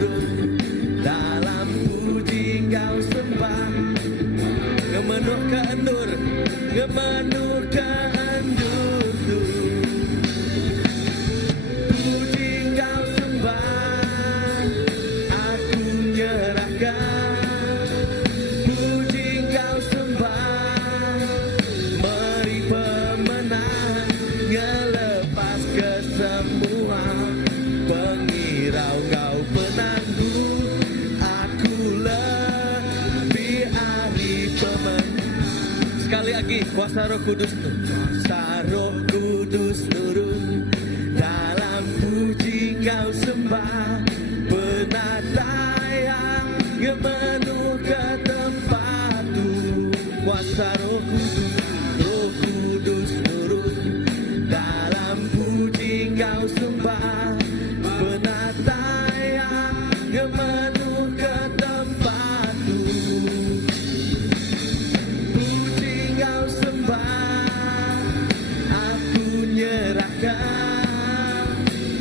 turun, dalam puji Kau sembah. Ngemenuh keendur, ngemenuh keendur tu. Puji Kau sembah, aku nyerahkan. Puji Kau sembah, meri pemenang, ngelepas ke semua pengirau Kau penanggu. Aku lebih ahli pemenang. Sekali lagi, kuasa Roh Kudus tu. Kuasa Roh Kudus turun, dalam puji Kau sembah. Penata yang memenuh ke tempat tu. Kuasa Roh Kudus turun, dalam puji Kau sembah. Penata yang memenuh ke tempat tu. Puji Kau sembah, aku nyerahkan.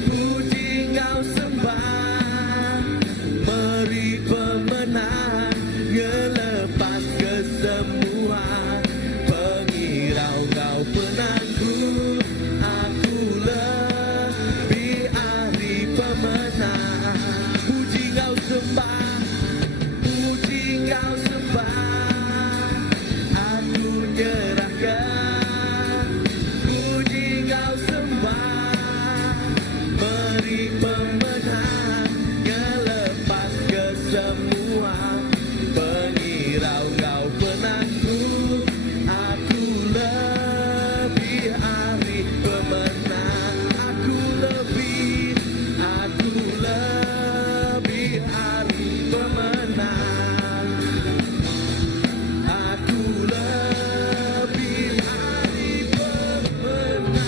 Puji Kau sembah, meri pemenang, ngelepas ke semua pengirau Kau penanggu. Aku lebih ahli pemenang. Puji Kau sembah, puji Kau sembah, aku nyerahkan. Puji Kau sembah, meri pemenang, ngelepas ke semua pengirau Kau penanggu. Aku lebih ahli pemenang. Aku lebih ahli pemenang. Aku lebih ahli pemenang.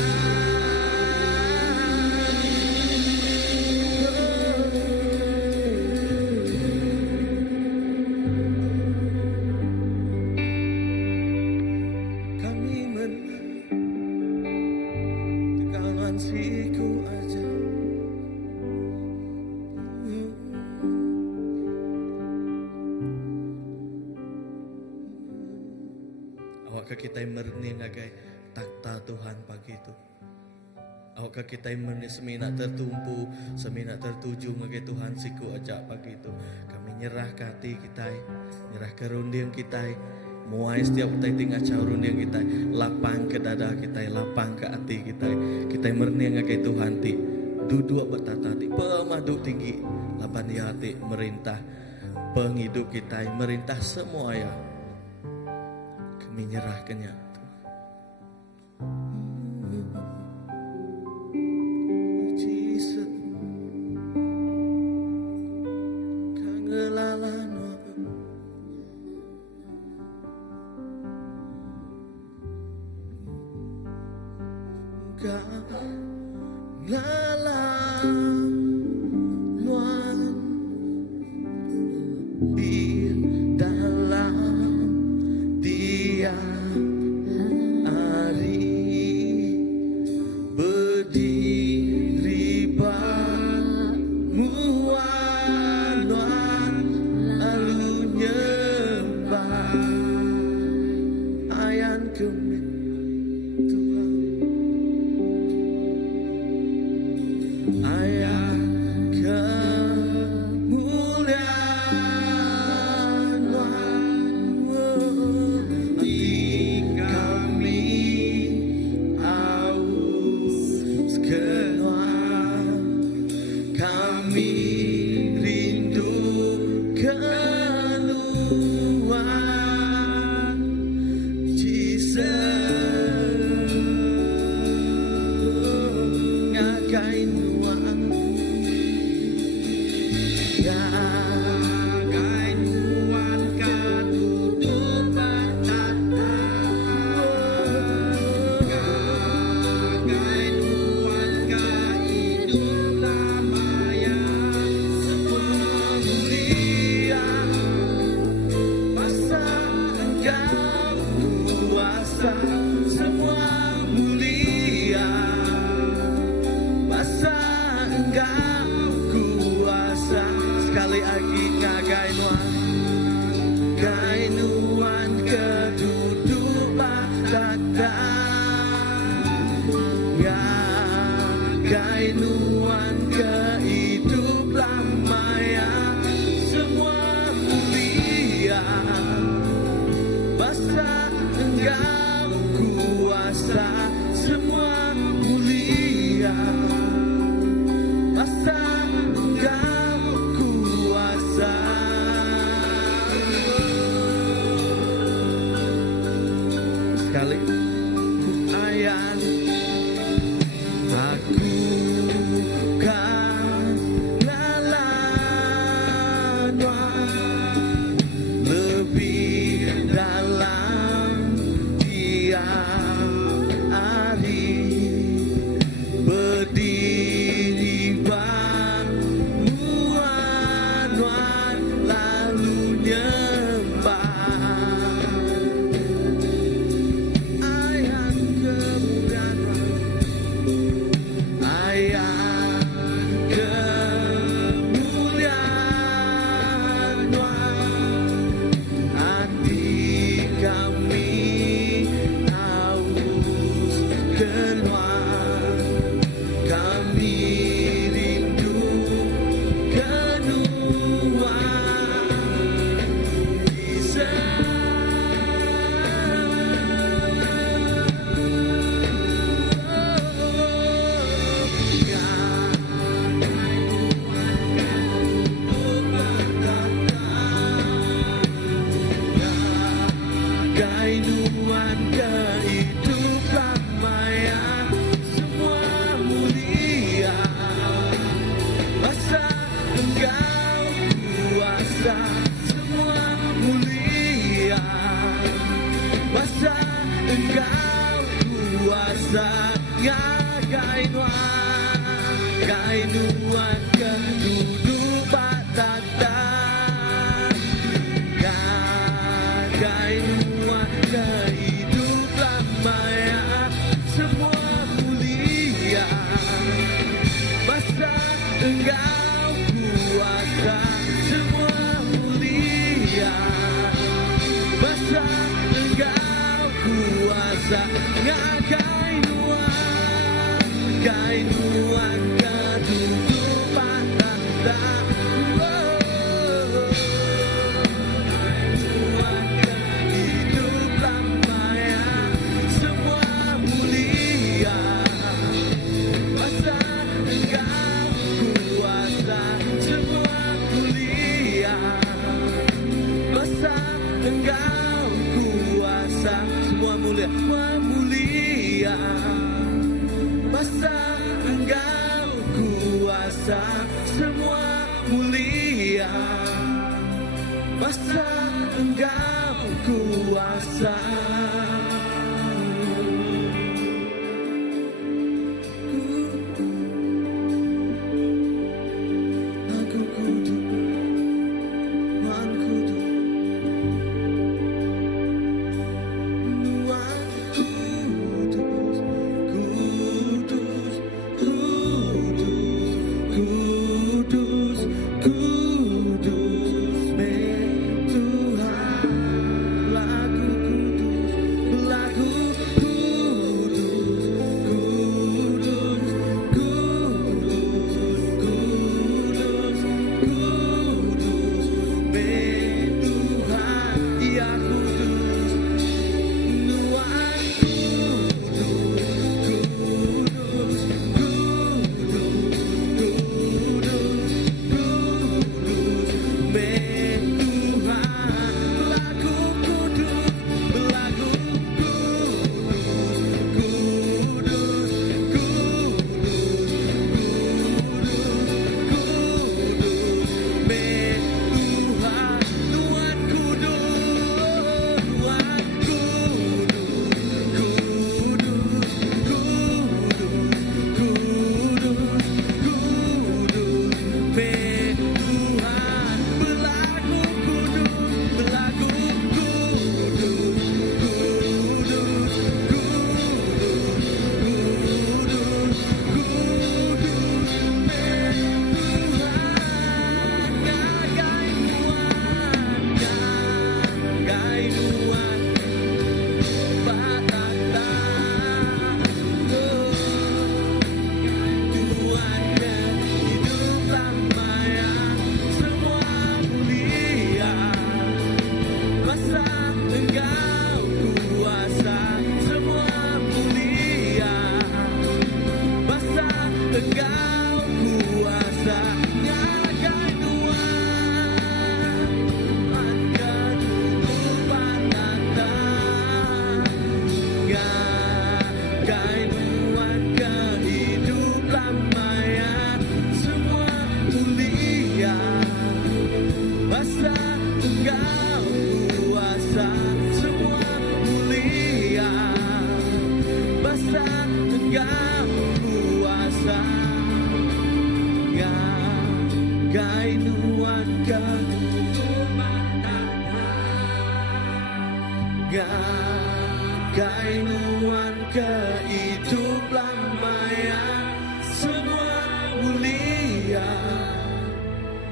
Kami menang, Kau siku aja. Awak ke kita merni ngagai takta Tuhan pagi itu. Awak ke kita merni semina tertumpu, semina tertuju ngagai Tuhan siku ajak pagi itu. Kami nyerah ke hati kita, nyerah ke rundiang kita. Muai setiap kita tinggal cah rundiang kita, lapang ke dada kita, lapang ke hati kita. Kita merni ngagai Tuhan ti, duduk bertata ti, pemadu tinggi, lapan di hati merintah penghidup kita, merintah semua ya. Kami nyerahkannya Jesus, kangelalan kangelalan di dalam tiap hari berdiri bangunan lalu nyembah ayan kami Tuhan ayan Engkau kuasa agi ngagai nuan kedudukan takta ngagai nuan kehidupan maya semua mulia basa engkau kuasa semua mulia basa engkau kuasa sekali ayan aku kan lawan lebih dalam tiap hari berdiri bangunan lalu nyembah ayat kemuliaan ayat kemuliaan hati kami haus keluar kami rindu kedua bisa kainuan kehidupan maya semua mulia masa engkau kuasa semua mulia masa engkau kuasa ya kainuan kehidupan tata kainuan kehidupan maya semua mulia masa engkau kuasa semua mulia masa engkau kuasa kainuan kehidupan tata engkau kuasa semua mulia masa engkau kuasa semua mulia masa engkau kuasa aku kudus Tuhan kudus Kudus, Tuhan, lagu kudus.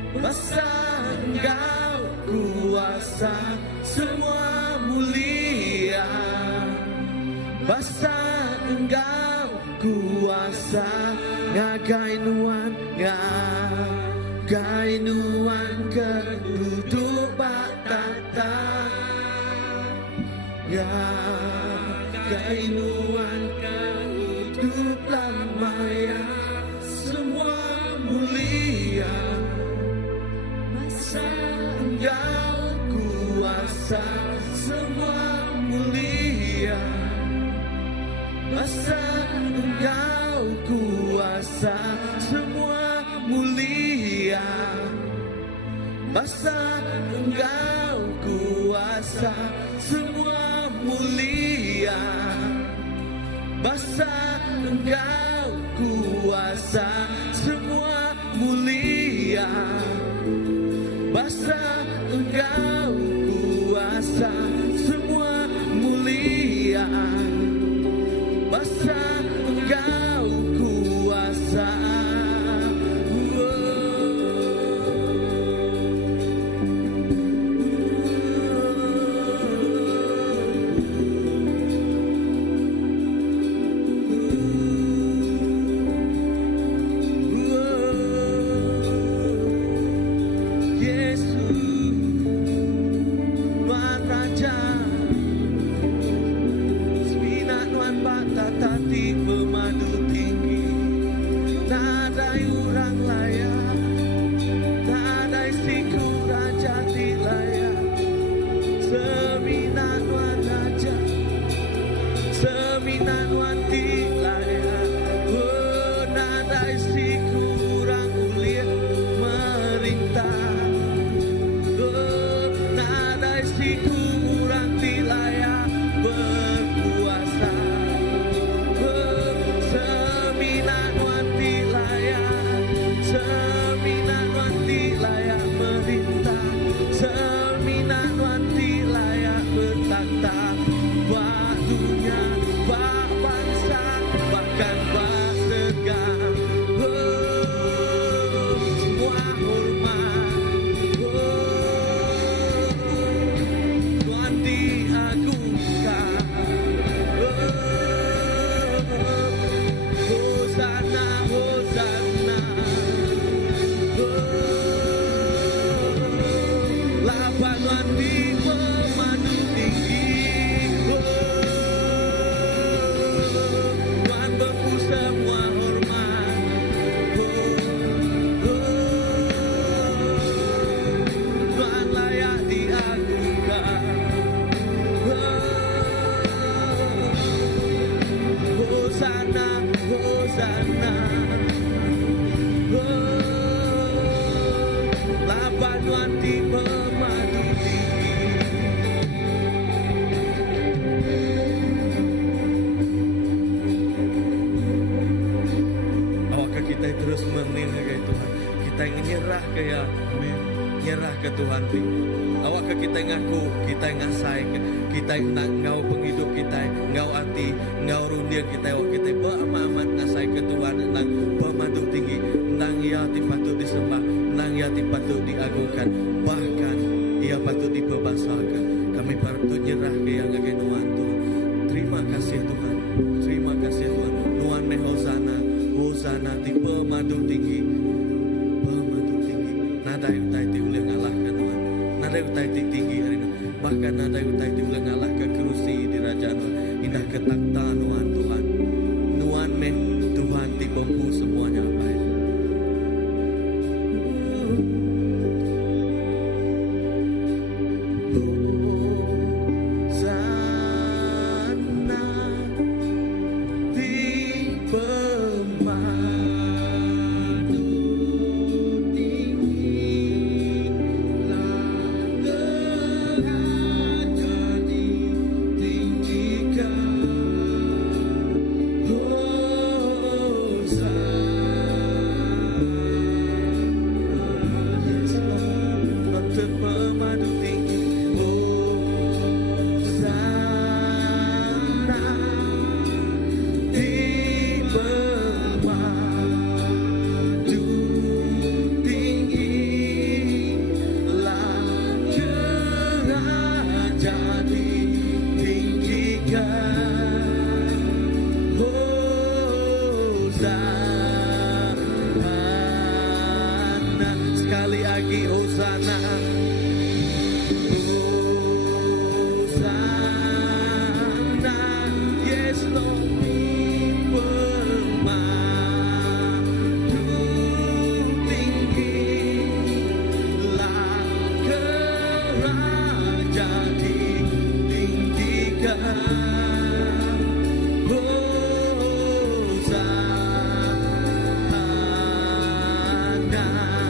Masa Engkau kuasa semua mulia, masa Engkau kuasa ngagai nuan keduduk batata, ngagai nuan keduduk lamaya semua mulia. Masa Engkau kuasa semua mulia, masa Engkau kuasa semua mulia, masa Engkau kuasa semua mulia, masa Engkau kuasa semua mulia, masa Engkau kuasa semua mulia, masa Engkau kuasa. Tati pemadu tinggi, nadai urang layak, nadai siku raja ti layak, seminan wan raja, seminan wan ti layak, oh nadai siku urang ulir merintah, oh nadai siku urang ti layak berkuasa. Seminan wanti layak merintah, seminan wanti layak bertakhta, bak dunia, bak bangsa, bahkan bak negara. Oh, semua hormat, oh, Tuhan diagungkan. Hosanna, Hosanna, lapangan di pemadu tinggi, Tuhan berikan semua hormat, Tuhan layak diagungkan. Hosanna, Hosanna, lapan wanti pemadu tinggi. Apakah kita terus menilai Tuhan? Kita ingin nyerah ke ya, nyerah ke Tuhan. Awakah kita ngaku, kita ngasai, kita ngau penghidup kita, ngau hati, ngau rundian kita, awak kita beramat ngasai ke Tuhan, nang pemadu tinggi, nang ia patut disembah, nang ia patut diagungkan, bahkan ia patut diperbasakan. Kami patut nyerah ke yang agak Tuhan. Terima kasih Tuhan, terima kasih Tuhan. Nuan me Hosanna, Hosanna di pemadu tinggi, pemadu tinggi. Nada utai ti ulah ngalahkan Tuhan. Nada utai ti tinggi hari ini. Bahkan nada utai ti ulah ngalah ke kerusi di kerajaan indah ke takhta Nuan Tuhan. Nuan me Tuhan ti pompu semuanya baik. Hosanna. lagi Hosana. Hosana, yes Lord, bermadu tinggilah kerajaan ditinggikan. Hosana, Hosana,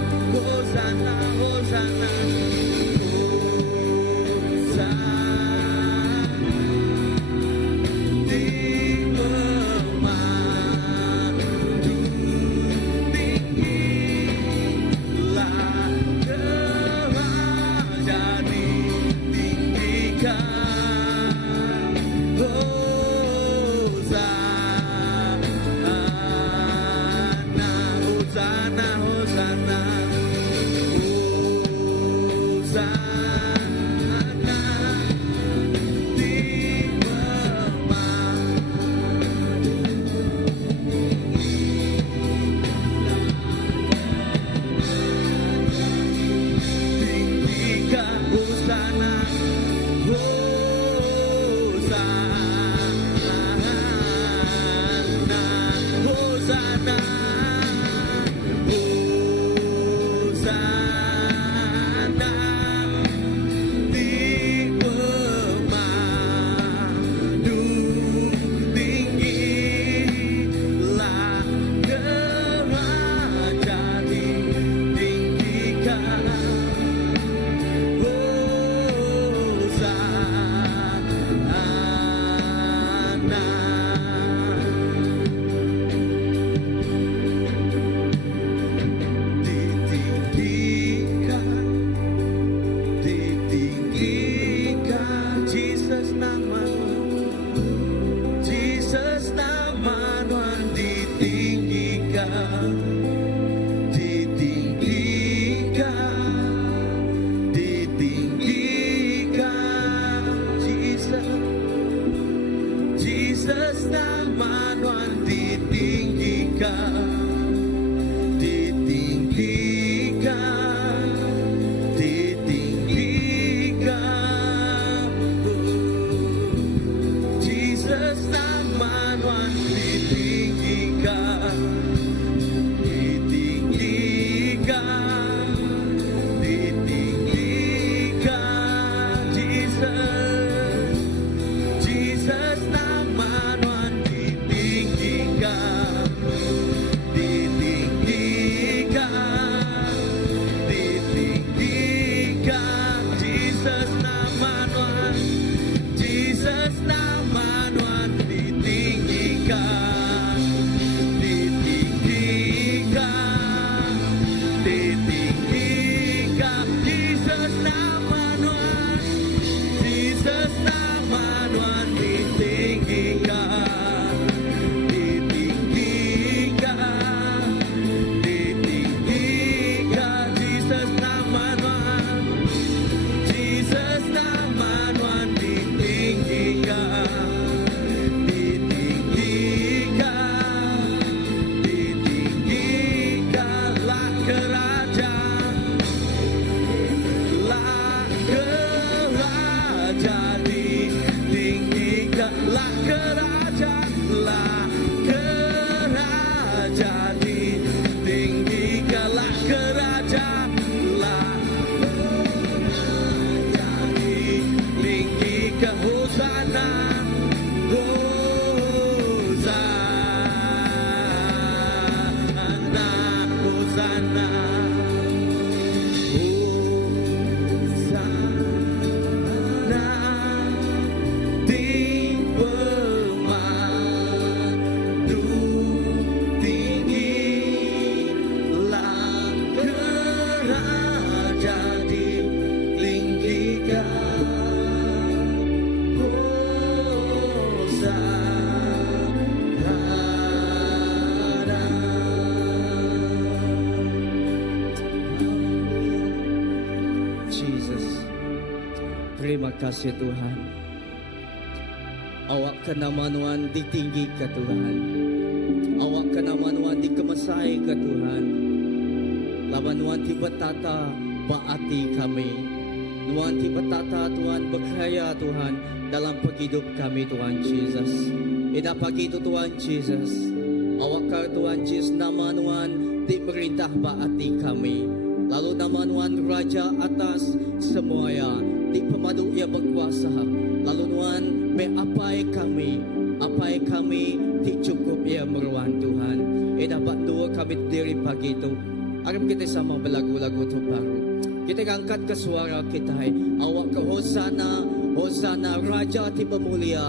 Terima kasih Tuhan. Awak kenamanuan ditinggi ke Tuhan. Awak kenamanuan dikemesai ke Tuhan. Labanuan tibetata baati kami. Tuhan ti patata Tuhan berkaya Tuhan dalam paghidup kami Tuhan Jesus. Inapagito Tuhan Jesus. Awak ka Tuhan Jesus nama Tuhan di merintah baati kami. Lalu nama Tuhan Raja atas semuanya di pemadu ia berkuasa. Lalu Tuhan me apai kami di cukup ia meruan Tuhan. Dapat dua kami diri pagi itu. Aram kita sama belagu-lagu tu baru. Kita angkat ke suara kita. Awak ke Hosana, Hosana Raja ti pemulia.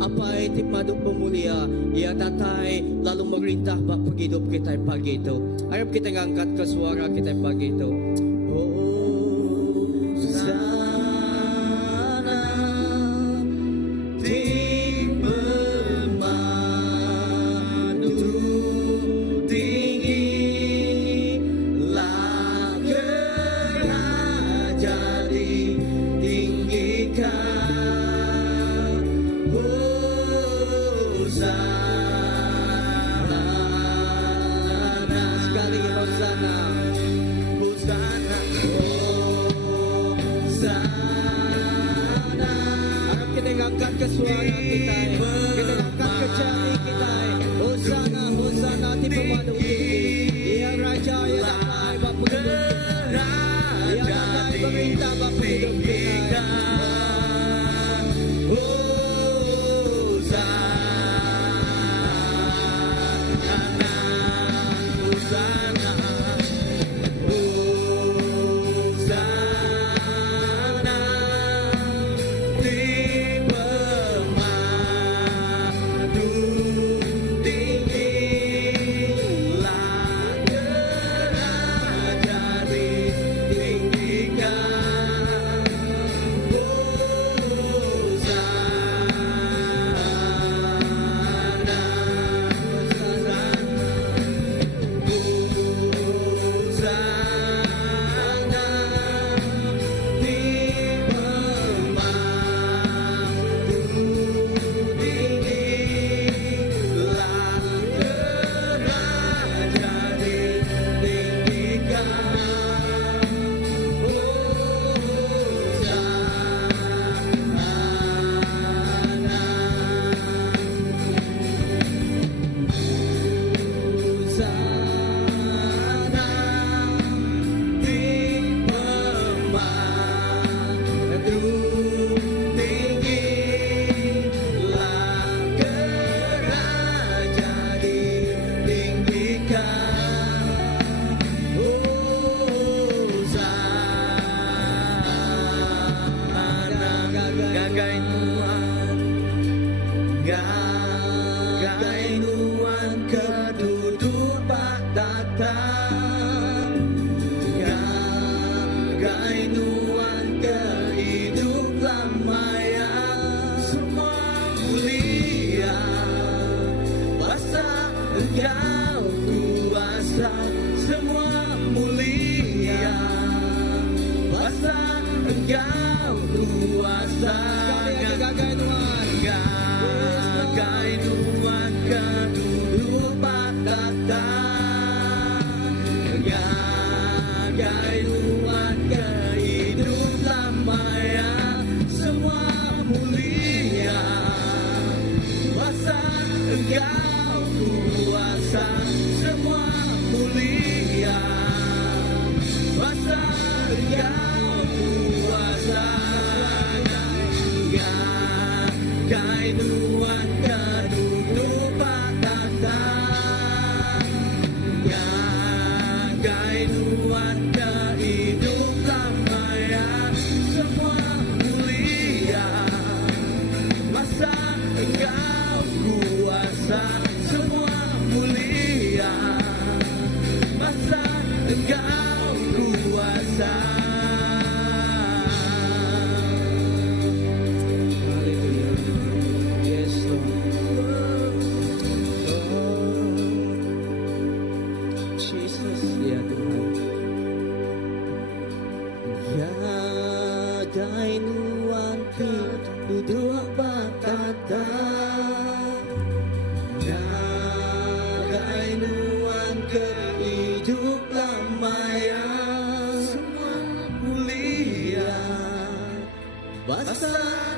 Apai ti madu pemulia. Ia datai lalu merintah bak paghidup kita pagi itu. Aram kita angkat ke suara kita pagi itu. Hosana ti ke suara kita, kita angkat ke jari kita. Hosana, Hosana ti pemadu tinggi. Ia Raja yang dapat bapa hidup, ia dapat perintah bapa hidup kita.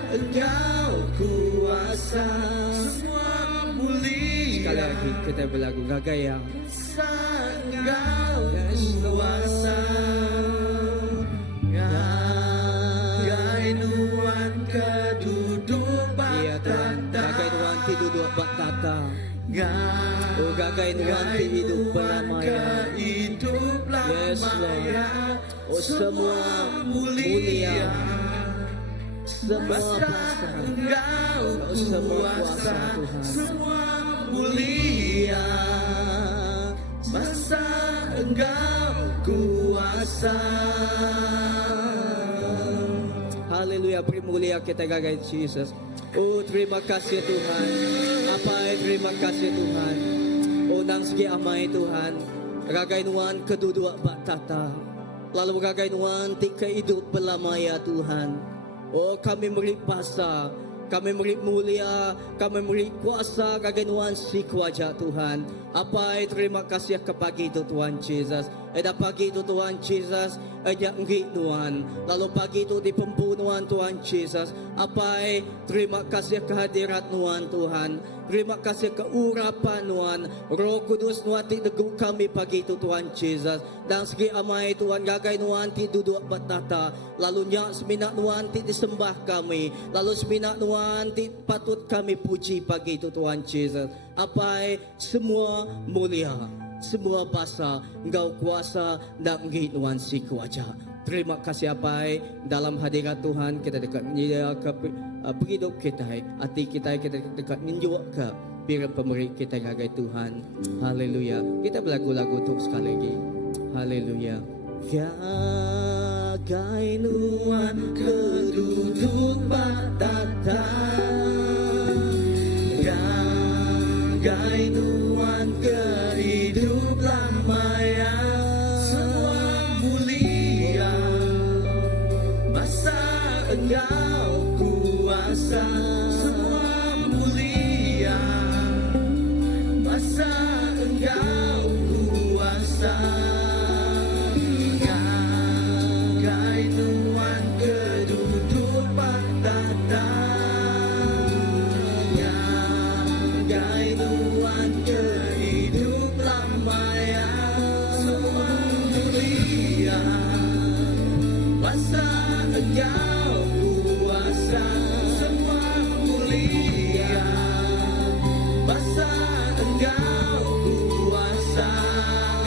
Engkau kuasa, semua mulia. Sekali lagi kita berlagu gagaya. Bangsa Engkau kuasa, gagai nuan keduduk Iya Tuhan, gagai Tuhan ti duduk batata. Oh gagai Tuhan ti hidup belamaya. Yes Lord. Oh semua mulia, semua kuasa, oh semua kuasa Tuhan. semua mulia. Masa Engkau kuasa. Haleluya, beri mulia kita gagai Jesus. Oh terima kasih Tuhan. Terima kasih Tuhan. Oh nang segi amai Tuhan. Gagai nuan kedua batata. Lalu gagai nuan ti kehidup belamaya Tuhan. Oh kami beri basa, kami beri mulia, kami beri kuasa gagai nuan si kuaja Tuhan. Terima kasih ke pagi itu Tuhan Jesus. Eda pagi itu Tuhan Jesus. Eda ngi nuan. Lalu pagi itu di pembunuhan Tuhan Jesus. Terima kasih kehadirat nuan Tuhan. Terima kasih keurapan nuan. Roh Kudus nuan ti degu kami pagi itu Tuhan Jesus. Dan segi amai Tuhan gagai nuan ti duduk batata. Lalu nyak semina nuan ti disembah kami. Lalu semina nuan ti patut kami puji pagi itu Tuhan Jesus. Semua mulia, semua basa Engkau kuasa dan Nuan si kuaja. Terima kasih dalam hadirat Tuhan kita dekat ke hidup kita, hati kita dekat ninjau ke biar pemberi kita gagai Tuhan. Haleluya. Kita berlagu-lagu untuk sekali lagi. Haleluya. Gagai nuan keduduk batata. Gagai nuan kehidup lamaya. Semua mulia. Masa Engkau kuasa. Semua mulia. Masa Engkau kuasa. Gagai nuan keduduk batata. Gagai nuan kehidup lamaya. Semua mulia. Masa Engkau kuasa. Semua mulia. Masa Engkau kuasa.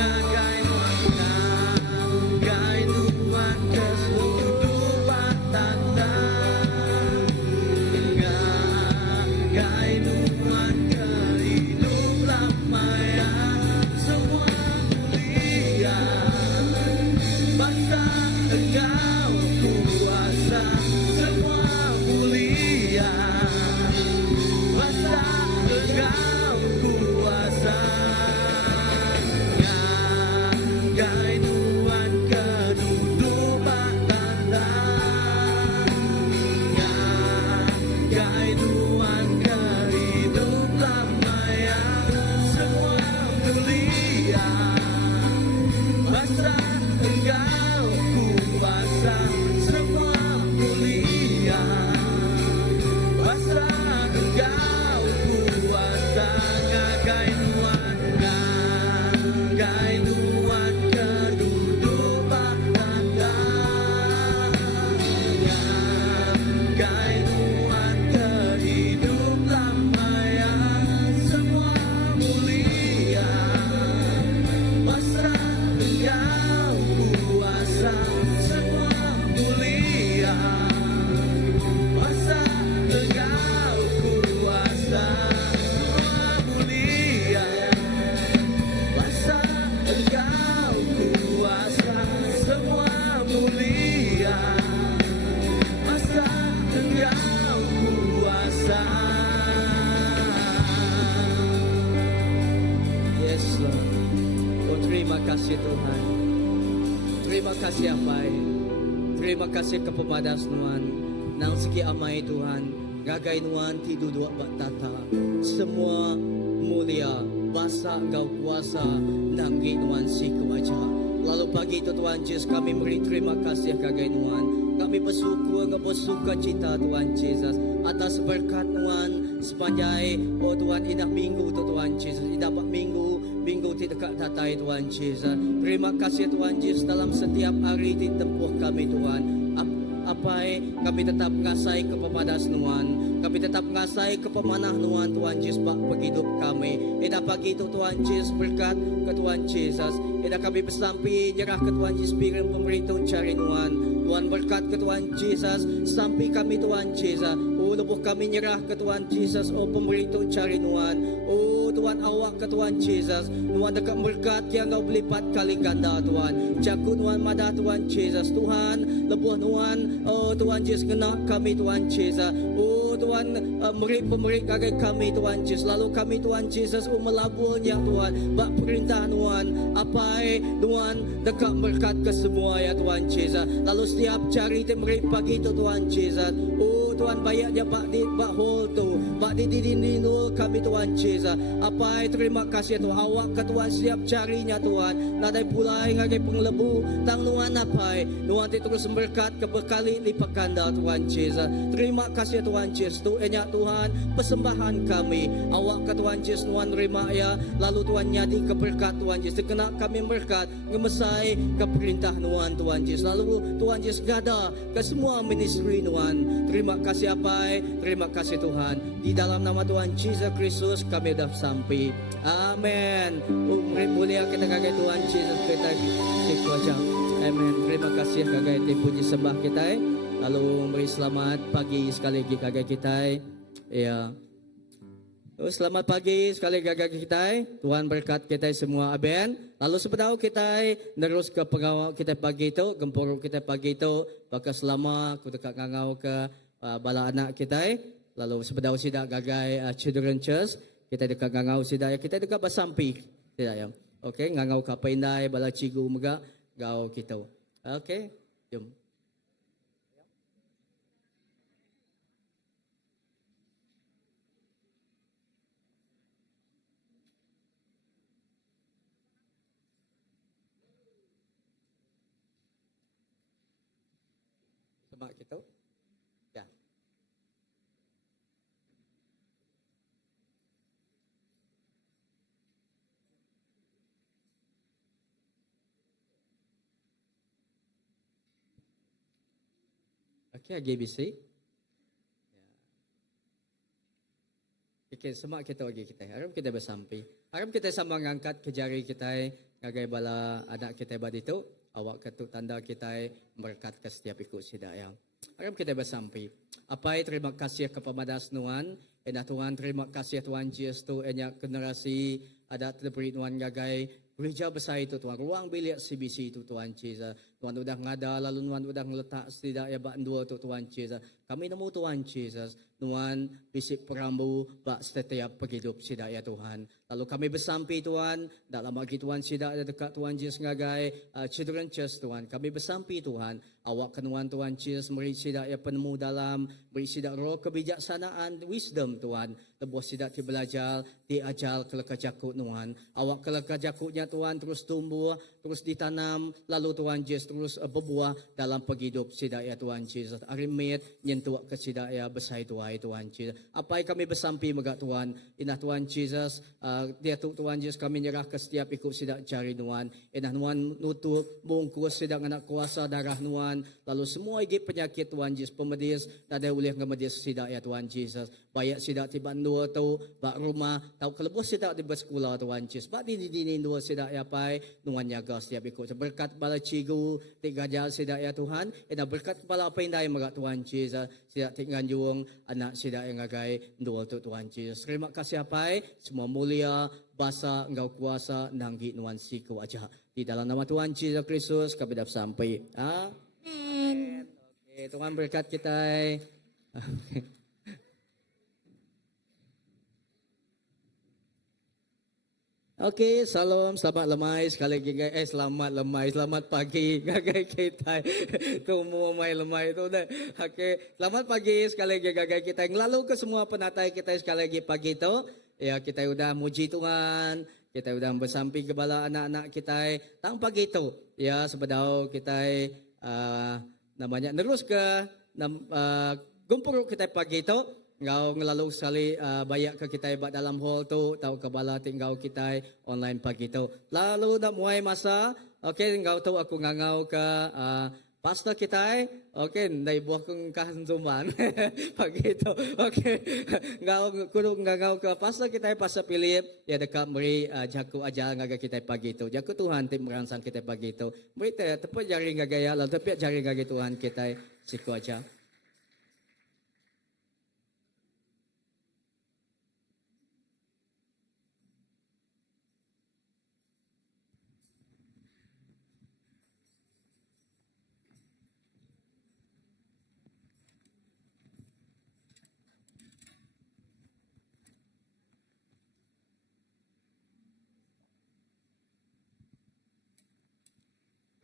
Gagai nuan keduduk batata. Gagai nuan kehidup lamaya. Semua mulia. Masa Engkau kuasa. Semua mulia. Masa Engkau kuasa. Gagai nuan keduduk batata. Gagai nuan kehidup lamaya. Semua mulia. Masa Engkau kuasa. Semua mulia. Masa Engkau kuasa. Gagai nuan keduduk batata. Gagai nuan kehidup lamaya. Semua mulia. Masa Engkau kuasa. Semua mulia. Masa Engkau kuasa. Semua mulia. Masa Engkau kuasa. Semua mulia. Masa Engkau kuasa. Yes Lord. Oh terima kasih Tuhan. Terima kasih Terima kasih kepemadas nuan. Nang segi amai Tuhan. Gagai nuan ti duduk batata. Semua mulia. Basa Engkau kuasa. Nanggi nuan si kuaja. Lalu pagi itu Tuhan Yesus kami beri terima kasih kagak Tuhan. Kami bersyukur, bersuka cita Tuhan Yesus atas berkat Tuhan sepanjang Tuhan indah minggu tu Tuhan Yesus. Indah minggu tidak tatai Tuhan Yesus. Terima kasih Tuhan Yesus dalam setiap hari di tempuh kami Tuhan. Kami tetap ngasai kepepadas Tuhan. Kami tetap ngasai kepemanah Tuhan Yesus bagi hidup kami. Eda pagi itu Tuhan Yesus berkat ke Tuhan Yesus. Eda kami bersampai nyerah ke Tuhan Yesus pikiran pemerintah cari Tuhan. Tuhan berkat ke Tuhan Yesus sampai kami Tuhan Yesus. Lebuh kami nyerah ke Tuhan Yesus. Pemerintah cari Tuhan. Tuhan awak ke Tuhan Yesus. Tuhan dekat berkat yang kau berlipat kali ganda Tuhan. Jaku Tuhan madah Tuhan Yesus. Tuhan lebuh Tuhan. Tuhan Yesus kena kami Tuhan Yesus. Tuhan merik kagak kami Tuhan Yesus. Lalu kami Tuhan Yesus melabuhnya Tuhan. Bak perintah Tuhan. Tuhan dekat berkat ke semua ya Tuhan Yesus. Lalu setiap cari merik pagi itu Tuhan Yesus. Tuhan bayarnya bak hol tu. Bak di kami Tuhan Yesus. Terima kasih Tuhan. Awak ke Tuhan setiap carinya Tuhan. Nadai pulai ngagai penglebu. Tang Tuhan Tuhan terus berkat keberkali lipat ganda Tuhan Yesus. Terima kasih Tuhan Yesus. Tuhan Tuhan persembahan kami. Awak ke Tuhan Yesus Tuhan terima ya. Lalu Tuhan nyadi keberkat Tuhan Yesus. Kena kami berkat ngemesai ke perintah Tuhan Yesus. Lalu Tuhan Yesus gada ke semua ministry Tuhan. Terima kasih terima kasih Tuhan. Di dalam nama Tuhan Yesus Kristus kami dah sampai. Amin. Mulia kita kagak Tuhan Yesus kita dikuaca. Amin. Terima kasih kagak puji sembah kita. Lalu beri selamat pagi sekali lagi kagak kita. Ya. Selamat pagi sekali gagak kita. Tuhan berkat kita semua. Amin. Lalu sepedau kita terus ke pengawal kita pagi itu, gempur kita pagi itu, bakal selama kita ngangau ke bala anak kita. Lalu sepedau sidak gagai children church, kita dekat ngangau sidak kita dekat basampi. Tidak ya. Okey, ngangau ka paindai bala cigu mega gau kita. Okey. Jom. Sebab kita. Ya. Okey, GBC. Okey, semak kita lagi kita. Harap kita bersampai. Harap kita sama mengangkat ke jari kita ngagai bala anak kita bad itu. Awak ketuk tanda kita berkat ke setiap ikut sidak yang. Harap kita bersampai. Terima kasih kepada Tuhan. Tuhan terima kasih Tuhan Yesus tu enyak generasi ada terberi Tuhan gagai gereja besar itu Tuhan. Ruang bilik CBC itu Tuhan Yesus. Tuhan udah ngada lalu Tuhan udah ngeletak setidak ya bak dua tu Tuhan Yesus. Kami nemu Tuhan Yesus. Tuhan bisik perambu bak setiap penghidup sidak ya Tuhan. Lalu kami bersampai Tuhan. Dalam bagi Tuhan sidak dekat Tuhan Yesus ngagai children church Tuhan. Kami bersampai Tuhan. Awak kenuan Tuhan Yesus beri sidak ya penemu dalam. Beri sidak roh kebijaksanaan wisdom Tuhan. Lebuh sidak ti belajar diajar kelekajakut Tuhan. Awak kelekajakutnya Tuhan terus tumbuh. Terus ditanam. Lalu Tuhan Yesus terus berbuah dalam penghidup sidak ya Tuhan Yesus. Arimit nyentuh ke sidak ya besar Tuhan Yesus. Apa yang kami bersampai megak Tuhan. Inah Tuhan Yesus. Dia Tuhan Yesus kami nyerah ke setiap ikut sidak jari Tuhan. Inah Tuhan nutup bungkus sidak anak kuasa darah Tuhan. Lalu semua igip penyakit Tuhan Yesus. Pemedis. Ada boleh ngemedis sidak ya Tuhan Yesus. Bayak sidak tiba dua tu. Bak rumah. Tahu kelebus sidak di bersekolah Tuhan Yesus. Bak dini dua sidak ya pai. Tuhan jaga setiap ikut. Berkat bala cigu. Tiga jal sidak ya Tuhan. Inah berkat kepala apa yang megak Tuhan Yesus. Sidak tinggal juang anak sidak yang ngagai dua tu Tuhan Yesus. Terima kasih apa semua mulia basa engkau kuasa nanggi nuansi ke wajah di dalam nama Tuhan Yesus Kristus kami dapat sampai. Amin. Oke, Tuhan berkat kita. Oke, salam, selamat lemai sekali lagi guys. Selamat lemai, selamat pagi gagai kita. Temu mai lemai itu dah. Oke, selamat pagi sekali lagi gagai kita. Lalu ke semua penatai kita sekali lagi pagi itu. Ya, kita udah muji Tuhan. kita udah bersampi kebala anak-anak kita tanpa gitu ya sebedau kita namanya nerus ke gumpur kita pagi itu ngau ngelalu sekali banyak ke kita dalam hall tu tahu kebala tinggal kita online pagi itu lalu nak mulai masa okey ngau tu aku ngangau ke pastor kita okey dari buah kengkahan zuman pagi itu okey ngau ngau ke pastor kita pastor Philip ya dekat beri jaku ajar ngaga kita pagi itu jaku Tuhan tim merangsang kita pagi itu beri tepat jari ngaga ya lalu tepat jari ngaga Tuhan kita siku aja.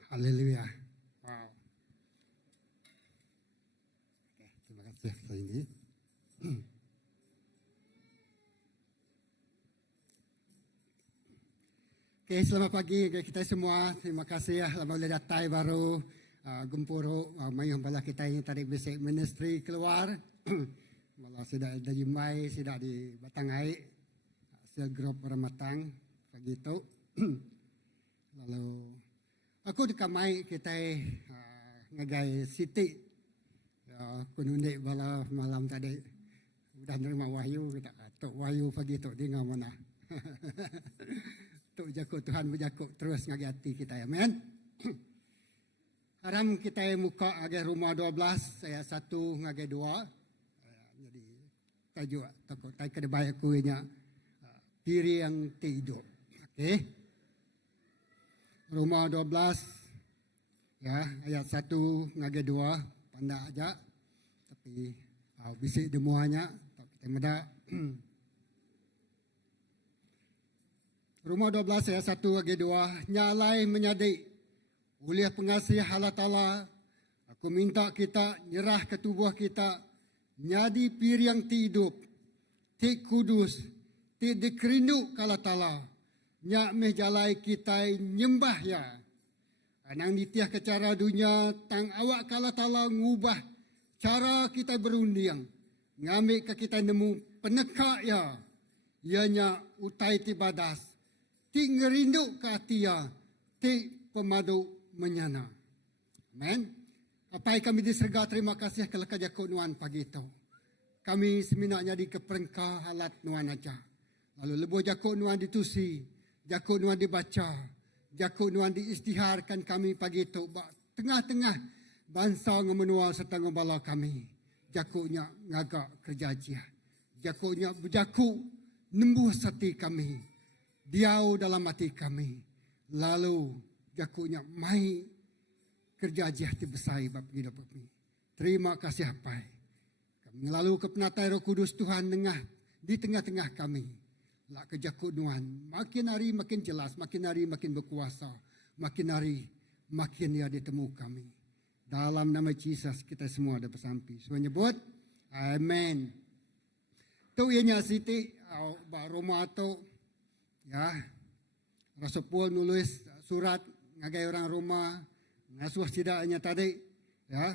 Haleluya. Wow. Oke, terima kasih atas ini. Oke, selamat pagi kita semua. Terima kasih ya lama boleh datang baru gempuro mayung bala kita yang tadi basic ministry keluar. Malah sudah ada Jumai, sudah di Batangai, sel grup Ramatang pagi itu. Lalu aku dekamai kita ngagai Siti. Kunundik bala malam tadi. Udah nerima wahyu kita. Tok wahyu pagi tu di mana. Tok jakut Tuhan berjakut terus ngagai hati kita. Amen. Haram kita muka ngagai rumah 12, saya 1 ngagai 2. Jadi tajuk takut tai kedebai aku nya diri yang tidur. Okey. Roma 12 ya ayat 1 ngagai 2 pandai aja tapi bisik demuanya kita meda. Roma 12 ayat 1 ngagai 2 nyalai menyadi oleh pengasih Allah Taala aku minta kita nyerah ke tubuh kita nyadi piring ti hidup ti kudus ti dikerinduk Allah Taala nyak meh jalai kita nyembah ya. Anang nitiah ke cara dunia tang awak kala Taala ngubah cara kita berunding. Ngambil ke kita nemu penekak ya. Ianya utai ti badas. Ti ngerinduk ke atia. Ti pemadu menyana. Amen. Apa kami diserga terima kasih kalau kajakut nuan pagi itu. Kami seminaknya di keperengkah halat nuan aja. Lalu lebuh jakut nuan ditusi. Jakut nuan dibaca, jakut nuan diistiharkan kami pagi itu. Tengah-tengah bangsa ngemenua serta ngebala kami. Jakutnya ngagak kerjajia. Jakutnya berjakut nembus hati kami. Diau dalam hati kami. Lalu jakutnya mai kerjajia hati besai bab hidup kami. Terima kasih apai. Kami lalu ke penatai Roh Kudus Tuhan di tengah-tengah kami. Lak kejakut nuan, makin hari makin jelas, makin hari makin berkuasa, makin hari makin ia ditemu kami. Dalam nama Yesus kita semua ada bersampi. Semua nyebut, amen. Tu ianya Siti, Roma tu, ya, Rasul Paul nulis surat ngagai orang Roma, ngasuh sidaknya tadi, ya,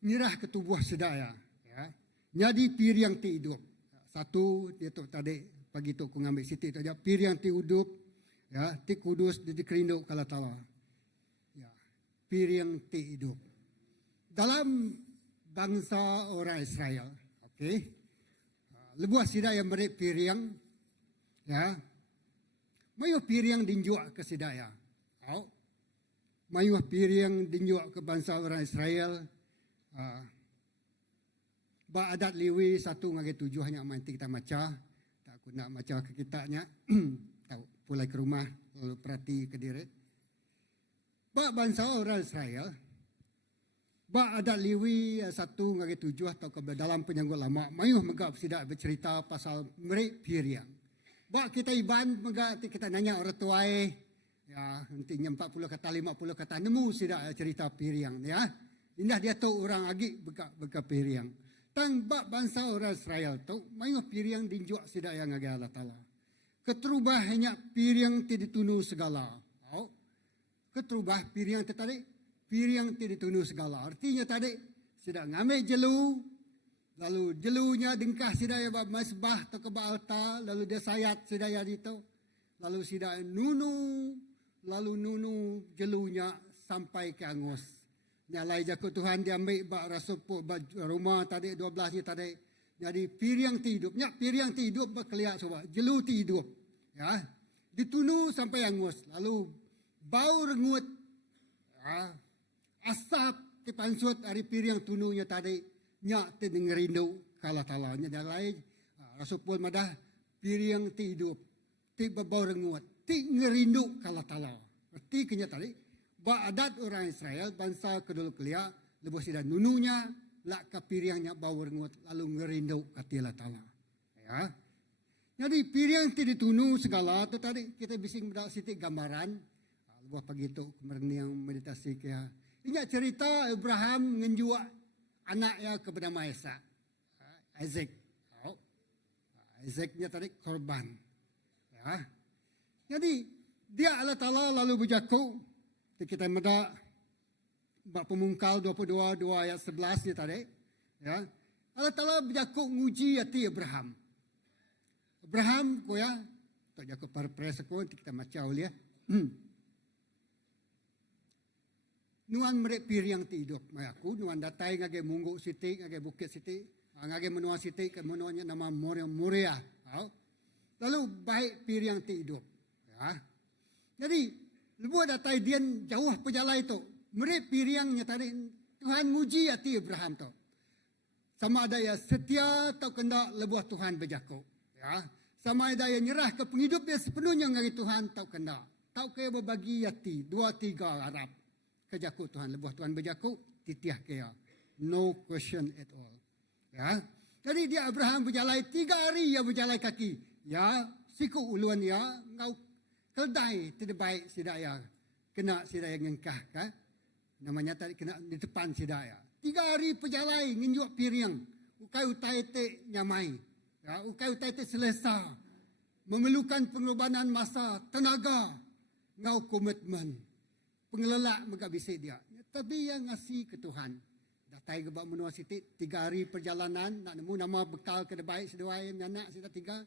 nyerah ke tubuh sidaya, ya, jadi piring ti hidup. 1 dia tu tadi pagi tu aku ngambil Siti tu aja piring ti hidup ya ti kudus di kerinduk kala Taala ya piring ti hidup dalam bangsa orang Israel okey lebuah sida yang beri piring ya mayu piring dinjuak ke sidaya mayu piring dinjuak ke bangsa orang Israel ba adat liwi 1 ngagai 7 hanya mantik kita maca. Tak aku nak maca ke kitanya. Tahu pulai ke rumah lalu perhati ke diri. Ba bangsa orang Israel. Ba adat liwi 1 ngagai 7 atau ke dalam penyanggut lama. Mayuh megap sidak bercerita pasal merik piriang. Ba kita iban megap kita nanya orang tuai. Ya, nantinya 40 kata 50 kata nemu sidak cerita piriang ya. Indah dia tu orang agi beka piriang. Tang bak bangsa orang Israel tu, mayu piriang dinjuak sidak yang agak Allah Ta'ala. keterubah hanya piriang ti ditunu segala. Oh, keterubah piriang ti tadi, piriang ti ditunu segala. Artinya tadi, sida ngambil jelu, lalu jelunya dengkah sida ya bab masbah atau ke altar, lalu dia sayat sida ya itu, lalu sida nunu, lalu nunu jelunya sampai ke angus. Nyalai jaku Tuhan dia ambil bak rasup bak rumah tadi 12 tadi. Jadi piriang ti hidup, nyak piriang ti hidup berkeliat coba, jelu ti hidup. Ya. Ditunu sampai angus, lalu bau rengut. Ya. Asap ti pansut dari piriang tununya tadi, nyak ti ngerindu kala talanya dan lain. Rasup pun madah piriang ti hidup, ti bau rengut, ti ngerindu kala tala. Berarti kenya tadi, ba adat orang Israel bangsa kedulu kelia lebih sida nununya lak ka piriangnya bau rengut lalu ngerindu katila tala. Ya. Jadi piriang ti ditunu segala tu tadi kita bising mendak sitik gambaran. Lebih pagi tu kemarin yang meditasi kaya. Ingat cerita Abraham ngenjua anaknya kepada Maesa. Isaac. Oh. Isaacnya tadi korban. Ya. Jadi dia Allah Ta'ala lalu berjaku. Kita mendak bab pemungkal 22 ayat 11 ni tadi. Ya. Allah Ta'ala berjaku nguji hati Abraham. Abraham ko ya, tak jaku parpres ko kita macau dia. Nuan merek piriang ti hidup mai aku, nuan datai ngage munggu siti, ngage bukit siti, ngage menua siti ke menuanya nama Moria. Lalu baik piriang ti hidup. Ya. Jadi lebu datai dia jauh perjalanan itu. Mereka piriangnya tadi, Tuhan nguji hati Abraham tu. Sama ada ya setia atau kena lebuah Tuhan berjaku. Ya. Sama ada yang nyerah ke penghidup dia sepenuhnya ngari Tuhan atau kena. Tahu kaya berbagi hati, 2-3 Arab. Kejaku Tuhan, lebuah Tuhan berjaku, titiah kaya. No question at all. Ya. Jadi dia Abraham berjalan 3 hari ya berjalan kaki. Ya, siku uluan ya, ngau keldai tidak baik sida ya. Kena sida yang ngengkah kan? Namanya tadi kena di depan sidaya. 3 hari perjalanan nginjuk piriang. Ukai utai te nyamai. Ya, ukai utai te selesa. Memerlukan pengorbanan masa, tenaga. Ngau komitmen. Pengelelak mereka bisik dia. Tapi yang ngasih ke Tuhan. Datai gebak menua sitik. 3 hari perjalanan. Nak nemu nama bekal ke baik seduai anak sida 3.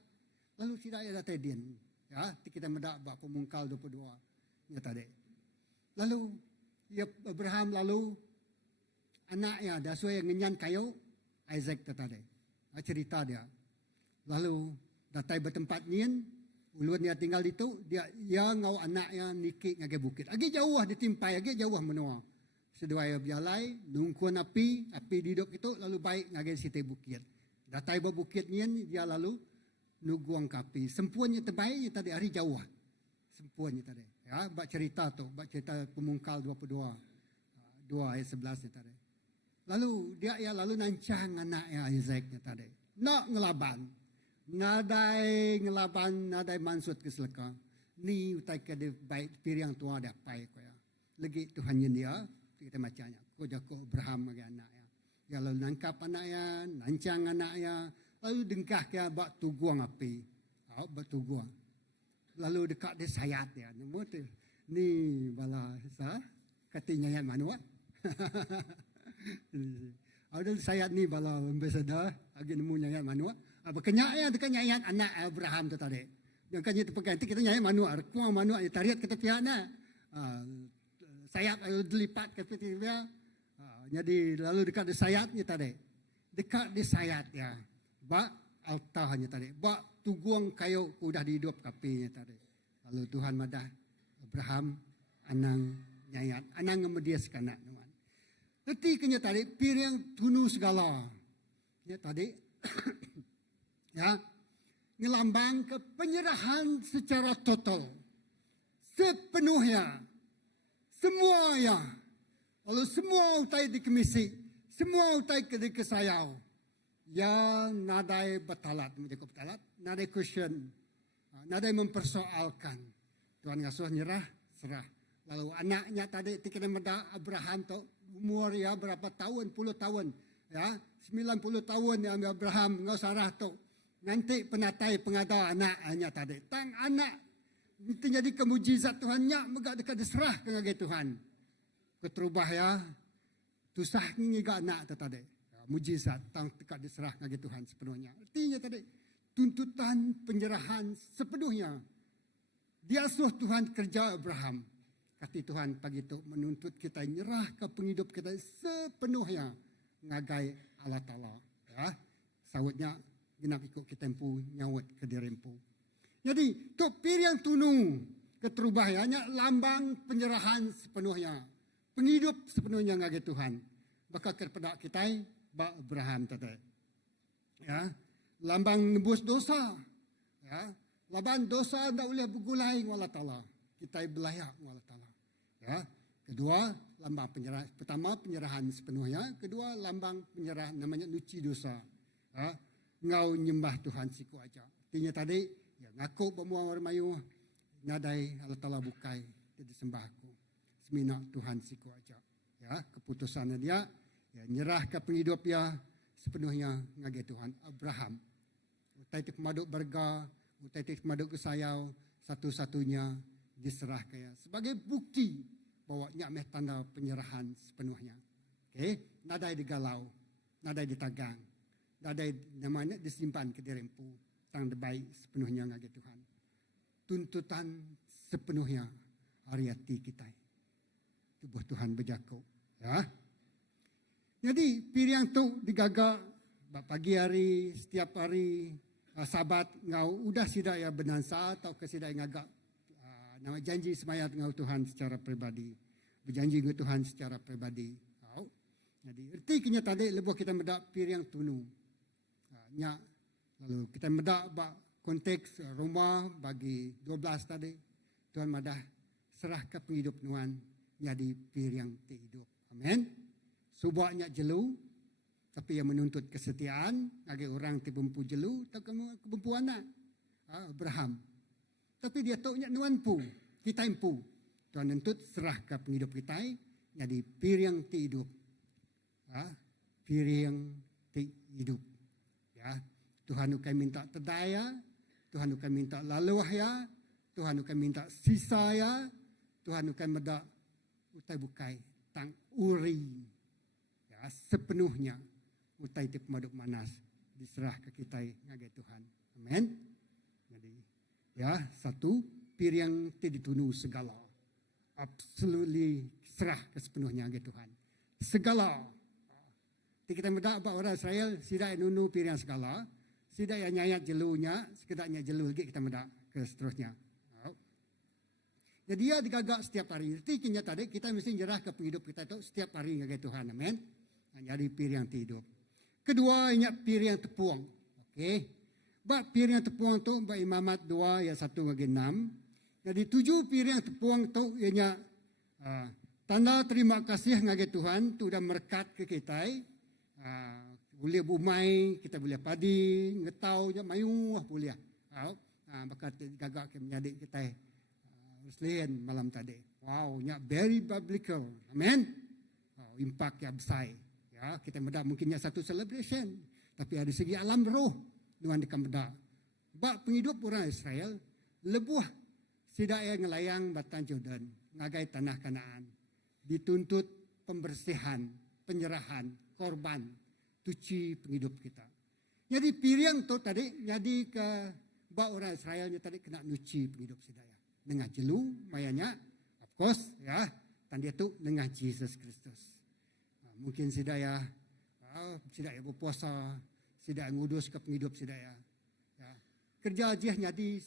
Lalu sidaya datai dian. Ya, kita mendak bak pemungkal 22. Ya tadi. Lalu ya Abraham lalu anaknya dasua yang ngenyan kayu Isaac tadi. Cerita dia. Lalu datai bertempat nien uluan dia tinggal itu dia ngau anaknya nikik ngage bukit. Agi jauh ditimpai, agi jauh menua. Seduai berjalai nungkuan api diduk itu lalu baik ngage siti bukit. Datai berbukit nien dia lalu nuguang kapi. Sempuannya terbaiknya tadi hari jauh. Sempuannya tadi. Ya, bak cerita tu, bak cerita pemungkal 22. 2 ayat 11 ni tadi. Lalu dia lalu nancang anaknya Isaacnya tadi. Nak ngelaban. Nadai mansut ke selaka. Ni utai ke de baik piriang tua dah pai ko ya. Lagi Tuhan dia kita macamnya. Ko jako Abraham bagi anaknya. Ya lalu nangkap anaknya, nancang anaknya, lalu dengkah ke bak tuguang api. Bak tuguang. Lalu dekat dia sayat dia. Ni bala sa katinya yang manua. Ada sayat ni bala ambassador agi nemu yang manua. Apa kenyaya dekat nyayan anak Abraham tu tadi. Yang kanya tu pegang kita nyayan manua, kuang manua ya tariat kita piana. Sayat dilipat ke dia. Jadi lalu dekat dia sayatnya tadi. Dekat dia sayat ya. Bak altarnya tadi. Bak tuguang kayu udah dihidup kapinya tadi. Lalu Tuhan madah Abraham anang nyayat, anang ngemedia sekanak nuan. Leti kenya tadi piriang tunu segala. Ya tadi ya ngelambang ke penyerahan secara total. Sepenuhnya. Semua ya. Lalu semua utai dikemisi, semua utai kesayau. Yang nadai betalat, nadai question, nadai mempersoalkan. Tuhan ngasuh nyerah, serah. Lalu anaknya tadi tikena meda Abraham tu umur ya berapa tahun, 10 tahun. Ya, 90 tahun yang Abraham ngau sarah tu. nanti penatai pengada anak hanya tadi. Tang anak itu jadi kemujizat Tuhan nya megak dekat diserah ke ngagai Tuhan. Keterubah ya. Tusah ngiga anak tadi. Mujizat tang dekat diserah ngagai Tuhan sepenuhnya. Artinya tadi tuntutan penyerahan sepenuhnya. Diasuh Tuhan kerja Abraham. Kati Tuhan pagi itu menuntut kita nyerah ke penghidup kita sepenuhnya ngagai Allah Ta'ala. Ya. Sawutnya genap ikut kita empu nyawut ke dirempu. Jadi tok piriang tunung keterubahannya lambang penyerahan sepenuhnya. Penghidup sepenuhnya ngagai Tuhan. Bakal kepada kita ba Abraham tadi. Ya. Lambang nebus dosa. Ya. Laban dosa tak boleh bergulai dengan Allah Ta'ala. Kita belayak dengan Allah Ta'ala. Ya. Kedua, lambang penyerahan. Pertama, penyerahan sepenuhnya. Kedua, lambang penyerahan namanya nuci dosa. Ya. Ngau nyembah Tuhan siku aja. Artinya tadi, ya, ngaku bermuang orang mayu. Nadai Allah Ta'ala bukai. Jadi sembahku. Semina Tuhan siku aja. Ya. Keputusannya dia, ya, nyerah ke penghidup ya sepenuhnya ngagai Tuhan. Abraham. Utai itu pemaduk berga. Utai itu pemaduk kesayau. Satu-satunya diserahkan sebagai bukti bahawa nyameh tanda penyerahan sepenuhnya. Okey, nadai digalau, nadai ditagang, nadai namanya disimpan ke dirempu, tang debai sepenuhnya ngagai Tuhan. Tuntutan sepenuhnya hari hati kita. Tubuh Tuhan berjaku, ya. Jadi piriang tu digagak pagi hari, setiap hari, sabat ngau udah sidak ya benansa atau kesidak ngagak nama janji semayat dengan Tuhan secara pribadi. Berjanji dengan Tuhan secara pribadi. Jadi, erti kenyataan tadi lebuh kita medak piriang tunu. Lalu kita medak konteks rumah bagi 12 tadi. Tuhan madah serah ke penghidup Tuhan jadi piriang hidup. Amin. Subaknya jelu. Tapi yang menuntut kesetiaan. Agar orang tibumpu jelu. Tak kebumpu anak. Abraham. Tapi dia tahu nuan pu, kita empu. Tuhan nuntut serah ke penghidup kita, jadi piriang ti hidup. Piriang ti hidup. Ya, Tuhan ukai minta terdaya, Tuhan ukai minta laluah ya, Tuhan ukai minta sisa ya, Tuhan ukai medak utai bukai tang uri. Ya, sepenuhnya utai ti pemaduk manas diserah ke kita ngagai Tuhan. Amin. Jadi ya, satu, piriang tidak ditunu segala. Absolutely serah ke sepenuhnya ke Tuhan. Segala. Kita mendak orang Israel, tidak nunu piriang segala. Tidak yang nyayat jelunya, sekedarnya jelu lagi kita mendak ke seterusnya. Jadi dia digagak setiap hari. Jadi kenyataan kita mesti nyerah ke penghidup kita itu setiap hari ke Tuhan. Amin. Jadi piriang hidup. Kedua, ingat piriang tepuang. Okey. Bak piring tepuang tu bak imamat 2 ayat 1 hingga 6. Jadi 7 piring tepuang tu ianya tanda terima kasih ngagai Tuhan tu dah merkat ke kita. Boleh bumai, kita boleh padi, ngetau je mayu boleh. Bakat gagak ke menyadik kita. Muslim malam tadi. Wow, nya very biblical. Amen. Impak yang besar. Ya, kita medak mungkinnya satu celebration, tapi dari segi alam roh Tuhan dekat bedak. Bak penghidup orang Israel, lebuh sidak yang ngelayang batan Jordan, ngagai tanah Kanaan. Dituntut pembersihan, penyerahan, korban, tuci penghidup kita. Jadi piriang tu tadi, jadi ke bak orang Israel tadi kena nuci penghidup sidaya. Dengan jelu, mayanya, of course, ya, dan dia tu dengan Jesus Kristus. Mungkin sidaya, sidaya berpuasa, tidak ngudus ke penghidup sidaya. Ya. Kerja ajiahnya di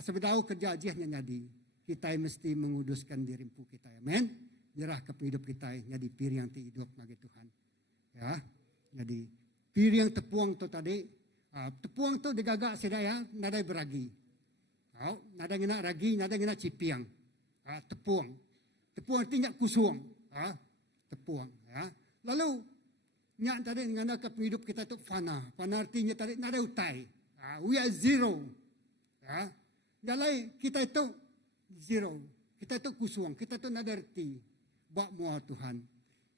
sebedau kerja ajiahnya nyadi. Kita mesti menguduskan dirimpu kita. Amen. Nyerah ke penghidup kita jadi piriang ti hidup bagi Tuhan. Ya. Jadi piriang tepuang tu tadi, tepuang tu digagak sidaya nadai beragi. Nada ngena ragi, nada ngena cipiang. Tepuang. Tepuang tinyak kusung. Tepuang, ya. Lalu nyak tadi ngana ke penghidup kita tu fana. Fana artinya tadi nada utai. We are zero. Ya. Dalai kita itu zero. Kita itu kusung. Kita itu nada arti. Bak mua Tuhan.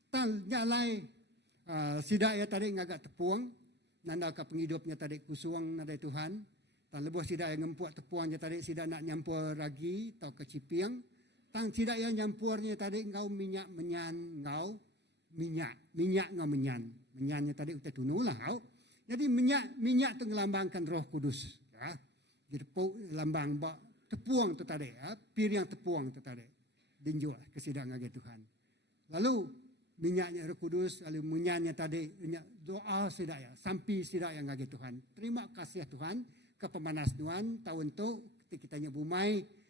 Tal nyalai sidak ya tadi ngagak tepuang. nanda ka pengidupnya tadi kusuang nada Tuhan. Tan lebuh sida yang ngempuak tepuangnya tadi sida nak nyampur ragi atau kecipiang. Tang sida yang nyampurnya tadi ngau minyak menyan ngau minyak ngau menyannya tadi udah tunulah ngau. Jadi minyak tu ngelambangkan Roh Kudus ya. Jadi lambang tepuang tu tadi ya, piring tepuang tu tadi. Dinjua kesidang ngage Tuhan. Lalu minyaknya Roh Kudus, lalu menyanyi tadi doa sida ya, sampai sida yang ngage Tuhan. Terima kasih Tuhan ke pemanas Tuhan tahun tu kita nyebumai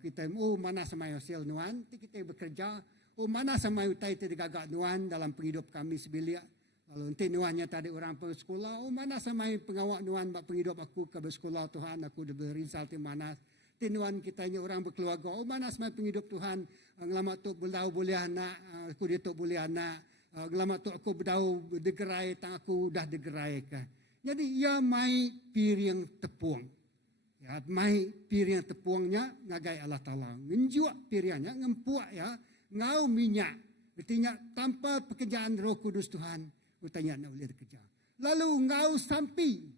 kita mana sama hasil nuan, kita bekerja, mana sama utai tergagak nuan dalam penghidup kami sebilia. Lalu nanti nuannya tadi orang pergi sekolah, mana sama pengawak nuan bak penghidup aku ke bersekolah Tuhan, aku berinsal di mana. Tinuan kitanya orang berkeluarga, mana sama penghidup Tuhan, ngelama tu beldau boleh anak, aku dia tu boleh anak, ngelama tu aku berdau degerai, tang aku dah degerai ke. Jadi ia mai piring tepuang. Ya, mai piring tepuangnya ngagai Allah Ta'ala. Ngenjuak piringnya, ngempuak ya, ngau minyak. Artinya tanpa pekerjaan Roh Kudus Tuhan, utanya nak boleh kerja. Lalu ngau sampi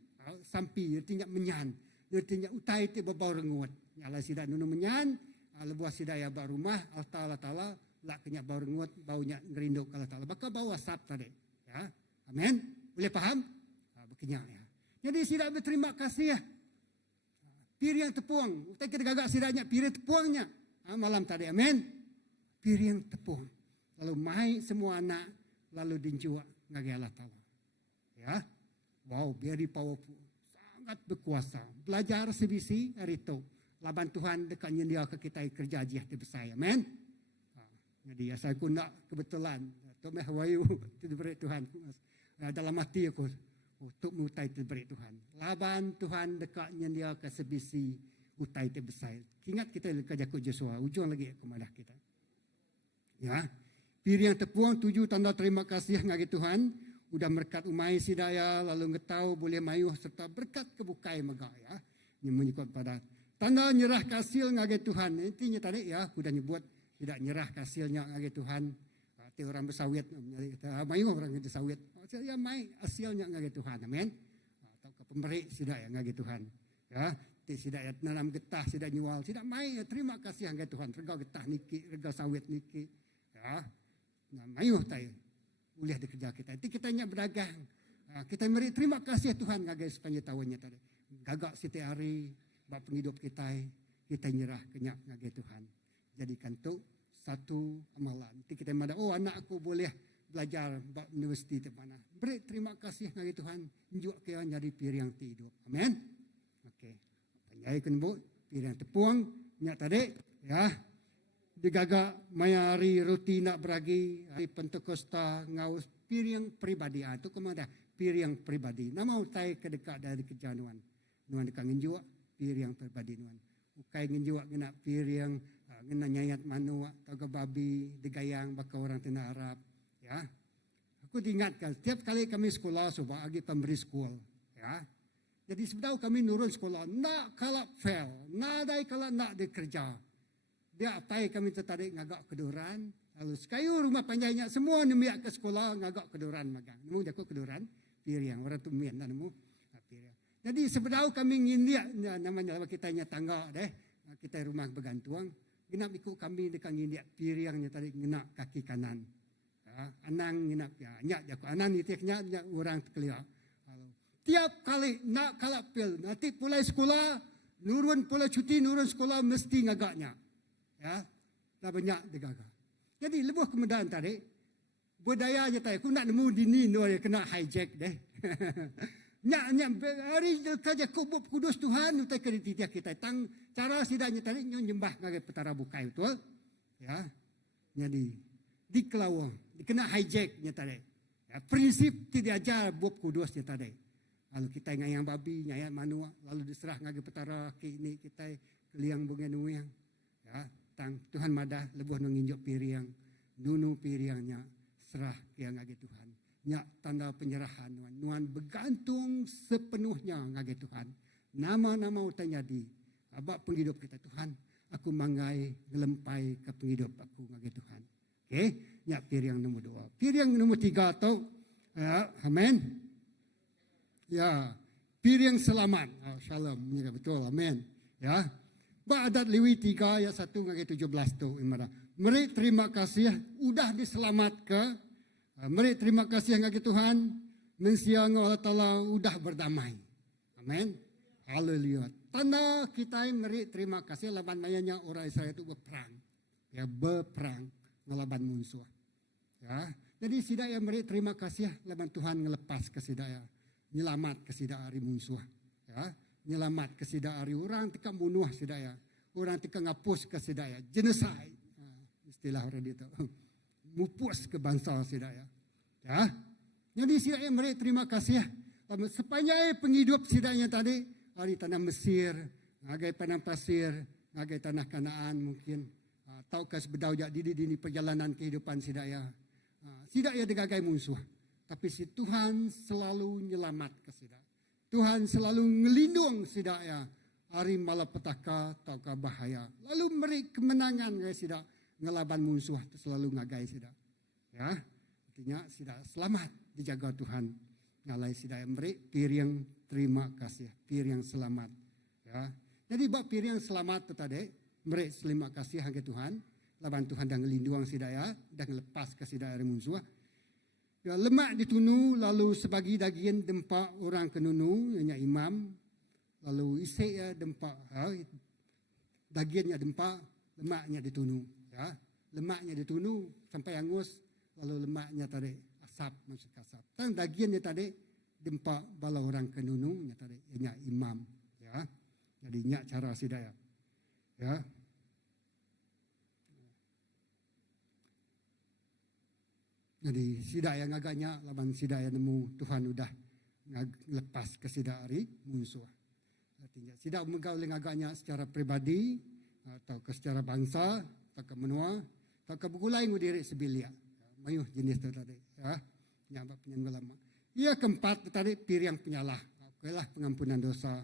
artinya menyan. Artinya utai itu babau rengut. Nyala sidak nunu menyan, lebuah sidak ya bau rumah, Allah Ta'ala, lak kenyak bau rengut, baunya ngerinduk Allah Ta'ala. Bakal bau asap tadi. Ya, amin. Boleh faham? Berkenyak ya. Jadi sidak berterima kasih ya. Piring tepuang. Kita gagak sidaknya piring tepuangnya. Malam tadi, amin. Piring tepuang. Lalu mai semua anak, lalu dinjua ngagi Allah Ta'ala. Ya. Wow, very powerful. Sangat berkuasa. Belajar sebisi hari itu. Laban Tuhan dekat dia ke kita kerja aja di besar. Amin. Jadi ya saya nak kebetulan. Tomeh wayu diberi Tuhan. Dalam hati aku. Untuk mutai diberi Tuhan. Laban Tuhan dekatnya dia ke sebisi utai terbesar. Ingat kita kerja ke Joshua. Ujung lagi kemadah kita. Ya. Piring tepuang 7 tanda terima kasih ngagi Tuhan. Udah berkat umai sidaya lalu ngetau boleh mayuh serta berkat kebukai mega ya. Ini menyebut pada tanda nyerah kasil ngagi Tuhan. Intinya tadi ya udah nyebut tidak nyerah kasilnya ngagi Tuhan. Ti orang bersawit mayuh orang itu sawit. Ya mai hasilnya ngagi Tuhan. Amin. Atau ke pemberi sidak ya ngagi Tuhan. Ya, ti sidak ya nanam getah sidak nyual, sidak mai terima kasih ngagi Tuhan. Rega getah niki, rega sawit niki. Ya. Nah, mayuh tai boleh dikerja kita. Nanti kita nyak berdagang. Kita beri terima kasih Tuhan ngagi sepanjang tahunnya tadi. Gagak setiap hari bab penghidup kita nyerah kenyak ngagi Tuhan. Jadikan tu satu amalan. Nanti kita mada anak aku boleh belajar bab universiti di mana. Beri terima kasih ngagi Tuhan. Njuk kaya nyari piring hidup. Amin. Okey. Panjai kun bu piring tepuang nyak tadi ya. Digaga mayari roti nak beragi hari Pentekosta ngaus piring pribadi itu kemana piring pribadi nama utai kedekat dari kejanuan nuan dekat ngenjuak piring pribadi nuan ukai ngenjuak kena piring kena nyayat manu atau babi digayang baka orang tina Arab ya aku diingatkan setiap kali kami sekolah coba agi pemberi sekolah ya jadi sebelum kami nurun sekolah nak kalap fail nadai kalap nak dikerja. Dia apai kami tertarik ngagak keduran. Lalu sekayu rumah panjangnya semua nemiak ke sekolah ngagak keduran magang. Nemu jago keduran piring orang tu mian nemu piring. Jadi sebelum kami ngindia namanya kita nya tangga deh. Kita rumah bergantuang. Genap ikut kami dekat ngindia piringnya tadi ngena kaki kanan. Ya, anang nginap ya. Nyak jago anan itiknya orang terkelia. Tiap kali nak kalap pil nanti pulai sekolah nurun pulai cuti nurun sekolah mesti ngagaknya. Ya, dah banyak digagal. Jadi lebuh kemudahan tadi, budayanya tadi, aku nak nemu dini no kena hijack deh. Nyak hari kerja kubuk kudus Tuhan utai kerititia kita tang cara sidanya tadi nyembah ngagai petara bukai betul. Ya, jadi dikelawang, dikena hijacknya tadi. Ya, prinsip tidak ajar bub kudusnya tadi. Lalu kita ngayang babi, ngayang manua, lalu diserah ngagai petara ke ini kita keliang bunga nuyang. Ya. Tuhan madah lebuh nginjuk piring nunu piringnya serah yang ngage Tuhan nyak tanda penyerahan nuan bergantung sepenuhnya ngage Tuhan nama-nama utanya di abak penghidup kita Tuhan aku manggai ngelempai ke penghidup aku ngage Tuhan okey nyak piring nombor 2 piring nombor 3 tau ya amen Ya, piring selamat. Oh, shalom, ya, betul, amin. Ya. Adat Lewi 3 ayat 1 sampai 17 tu imara. Meri terima kasih udah diselamat ke. Meri terima kasih ngagi Tuhan. Mensiang Allah Taala udah berdamai. Amin. Haleluya. Tanda kita meri terima kasih laban mayanya orang Israel itu berperang. Ya, berperang ngelaban musuh. Ya. Jadi sidaya meri terima kasih laban Tuhan ngelepas ke sidaya. Nyelamat ke sidaya hari musuh. Ya. Nyelamat ke sidaya hari orang tika bunuh sidaya. Orang tika ngapus ke sidaya. Genocide. Istilah orang itu. Mupus ke bangsa sidaya. Ya. Jadi sidaya meri terima kasih. Sepanjang penghidup sidaya tadi. Hari tanah Mesir. Ngagai padang pasir. Ngagai tanah Kanaan mungkin. Tahukah sebedau jak di perjalanan kehidupan sidaya. Sidaya digagai musuh. Tapi si Tuhan selalu nyelamat ke sidaya. Tuhan selalu ngelindung sidaya. Hari malapetaka ataukah bahaya. Lalu meri kemenangan guys sidaya. Ngelaban musuh selalu ngagai sidaya. Ya. Artinya sidaya selamat dijaga Tuhan. Ngalai sidaya meri piring terima kasih. Piring selamat. Ya. Jadi bab piring selamat tu tadi. Meri terima kasih hangga Tuhan. Laban Tuhan dah ngelindung sidaya. Dah ngelepas ke sidaya dari musuh. Ya, lemak ditunu lalu sebagi daging dempak orang kenunu ianya imam lalu isik ya dempak dagingnya dempak lemaknya ditunu ya lemaknya ditunu sampai angus lalu lemaknya tadi asap masuk asap dan dagingnya tadi dempak bala orang kenunu nya tadi ianya imam ya jadi nya cara sidaya ya. Jadi sidaya ngaganya laban sidaya nemu Tuhan udah lepas ke sidari musuh. Artinya sidak menggaul ngaganya secara pribadi atau ke secara bangsa atau ke menua atau ke bukulai ngudiri sebilia. Mayuh jenis itu tadi ya. Nyambak penyanggul lama. Ia keempat tadi piring penyalah. Okelah pengampunan dosa.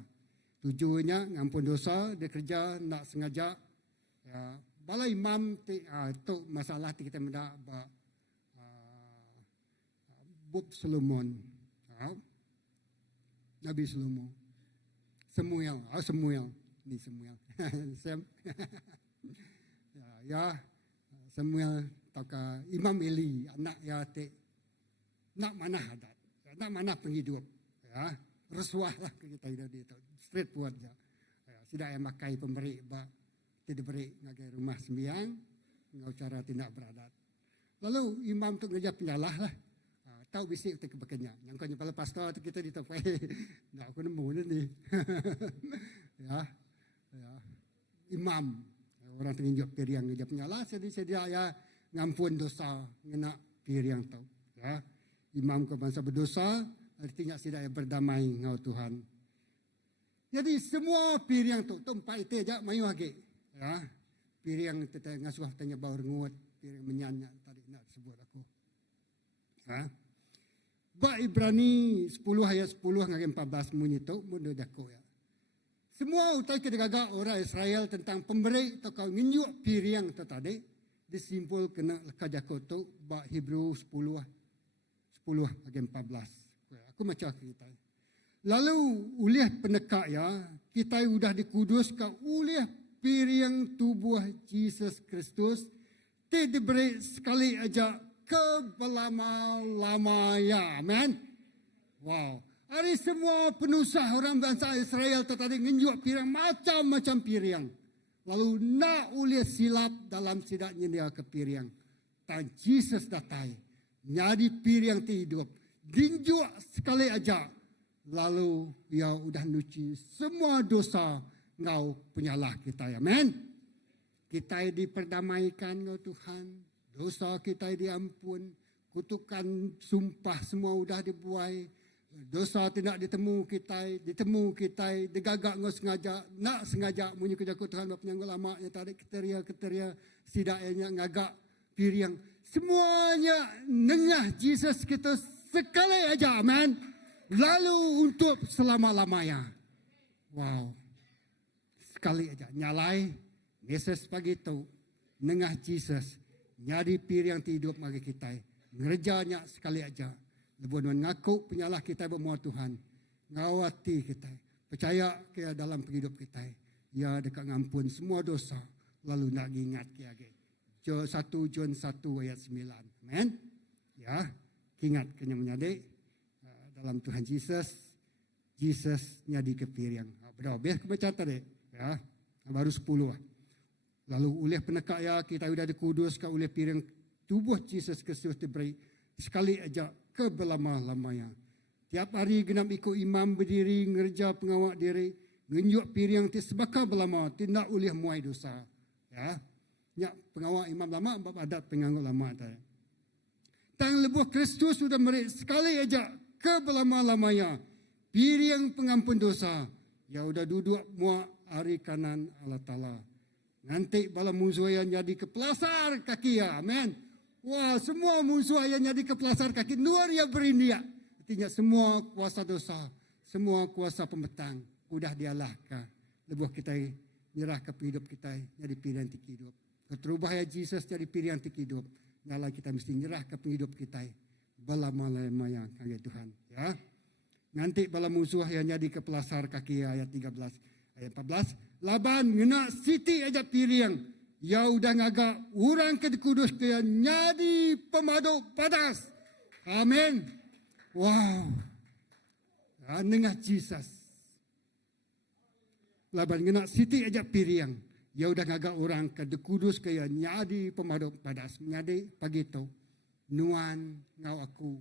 Tujuannya ngampun dosa dia kerja nak sengaja. Ya, bala imam itu masalah kita mendak Bob Solomon, Nabi Solomon, Samuel, ni Samuel, Sam, ya, Samuel, taka Imam Eli, anak ya te, nak mana adat, nak mana penghidup, ya, rasuah lah kita itu, straightforward ya, tidak yang makai pemberi, tidak beri ngagai rumah sembiang, ngau cara tindak beradat. Lalu imam tu ngejap penyalah lah. Tahu bisik kita kebakanya. Yang kau nyepala pastor tu kita ditapai. Nak aku nemu ni. Ya. Imam. Orang tunjuk piring dia penyalah. Jadi sedia ya ngampun dosa. Ngena piring tu. Ya. Imam ke bangsa berdosa. Artinya sedia berdamai dengan Tuhan. Jadi semua piring tu. Tempat itu aja mayu lagi. Ya. Piring kita ngasuh tanya bau rengut. Piring menyanyi tadi nak sebut aku. Ha? Ba Ibrani 10 ayat 10 ngagem 14 munyi tu mundur dako ya. Semua utai kedagaga orang Israel tentang pemberi atau kau nginjuk piring tu tadi disimpul kena lekajako tu ba Hebrew 10 ngagem 14. Aku macam kita. Lalu ulih penekak ya, kita sudah dikuduskan ulih piring tubuh Yesus Kristus tidak diberi sekali aja kebelama-lamanya. Amen. Wow. Hari semua penusah orang bangsa Israel tadi nginjuk piring macam-macam piring. Lalu nak uliah silap dalam sidaknya dia ke piring. Dan Yesus datai. Jadi piring hidup. Dinjuk sekali aja. Lalu dia udah nuci semua dosa ngau penyalah kita. Amen. Kita diperdamaikan ngau Tuhan. Dosa kita diampun, kutukan sumpah semua sudah dibuai. Dosa tidak ditemu kita, digagak ngau sengaja, nak sengaja munyi kejaku Tuhan bapa yang lama yang tarik keteria sidaknya ngagak piring. Semuanya nengah Yesus kita sekali aja, amen. Lalu untuk selama-lamanya. Wow. Sekali aja nyalai Yesus pagi itu nengah Yesus. Jadi piring hidup bagi kita. Ngerjanya sekali aja. Lebuan ngaku penyalah kita bermuat Tuhan. ngawati kita. Percaya ke dalam hidup kita. Ya dekat ngampun semua dosa. Lalu nak ingat ke lagi. 1 John 1 ayat 9. Amen. Ya, ingat kena menyadik dalam Tuhan Yesus nyadi kepiriang. Berapa biar kebaca tadi? Ya, baru 10 lah. Lalu oleh penekak ya kita sudah dikuduskan oleh piring tubuh Yesus Kristus diberi sekali aja ke belama-lamanya. Tiap hari genap ikut imam berdiri ngerja pengawak diri ngenjuk piring ti sebaka belama tindak oleh muai dosa. Ya. Nyak pengawak imam lama bab adat penganggut lama tadi. Tang lebuh Kristus sudah beri sekali aja ke belama-lamanya piring pengampun dosa. Ya sudah duduk muak hari kanan Allah Ta'ala. Nanti bala musuh yang jadi kepelasar kaki ya. Amin. Wah, semua musuh yang jadi kepelasar kaki. Luar yang berindia. Artinya semua kuasa dosa. Semua kuasa pembetang. Udah dialahkan. Lebuh kita nyerah ke hidup kita. Jadi pilihan tik hidup. Keterubah ya Yesus jadi pilihan tik hidup. Nyala kita mesti nyerah ke hidup kita. Belama-lama yang kaya Tuhan. Ya. Nanti bala musuh yang jadi kepelasar kaki ayat 13. Ayat 14. Laban ngena siti aja piring. Ya udah ngaga orang ke kudus ke nyadi pemadu padas. Amin. Wow. Nengah Jesus. Laban ngena siti aja piring. Ya udah ngaga orang ke kudus ke nyadi pemadu padas. Nyadi pagi itu. Nuan ngau aku.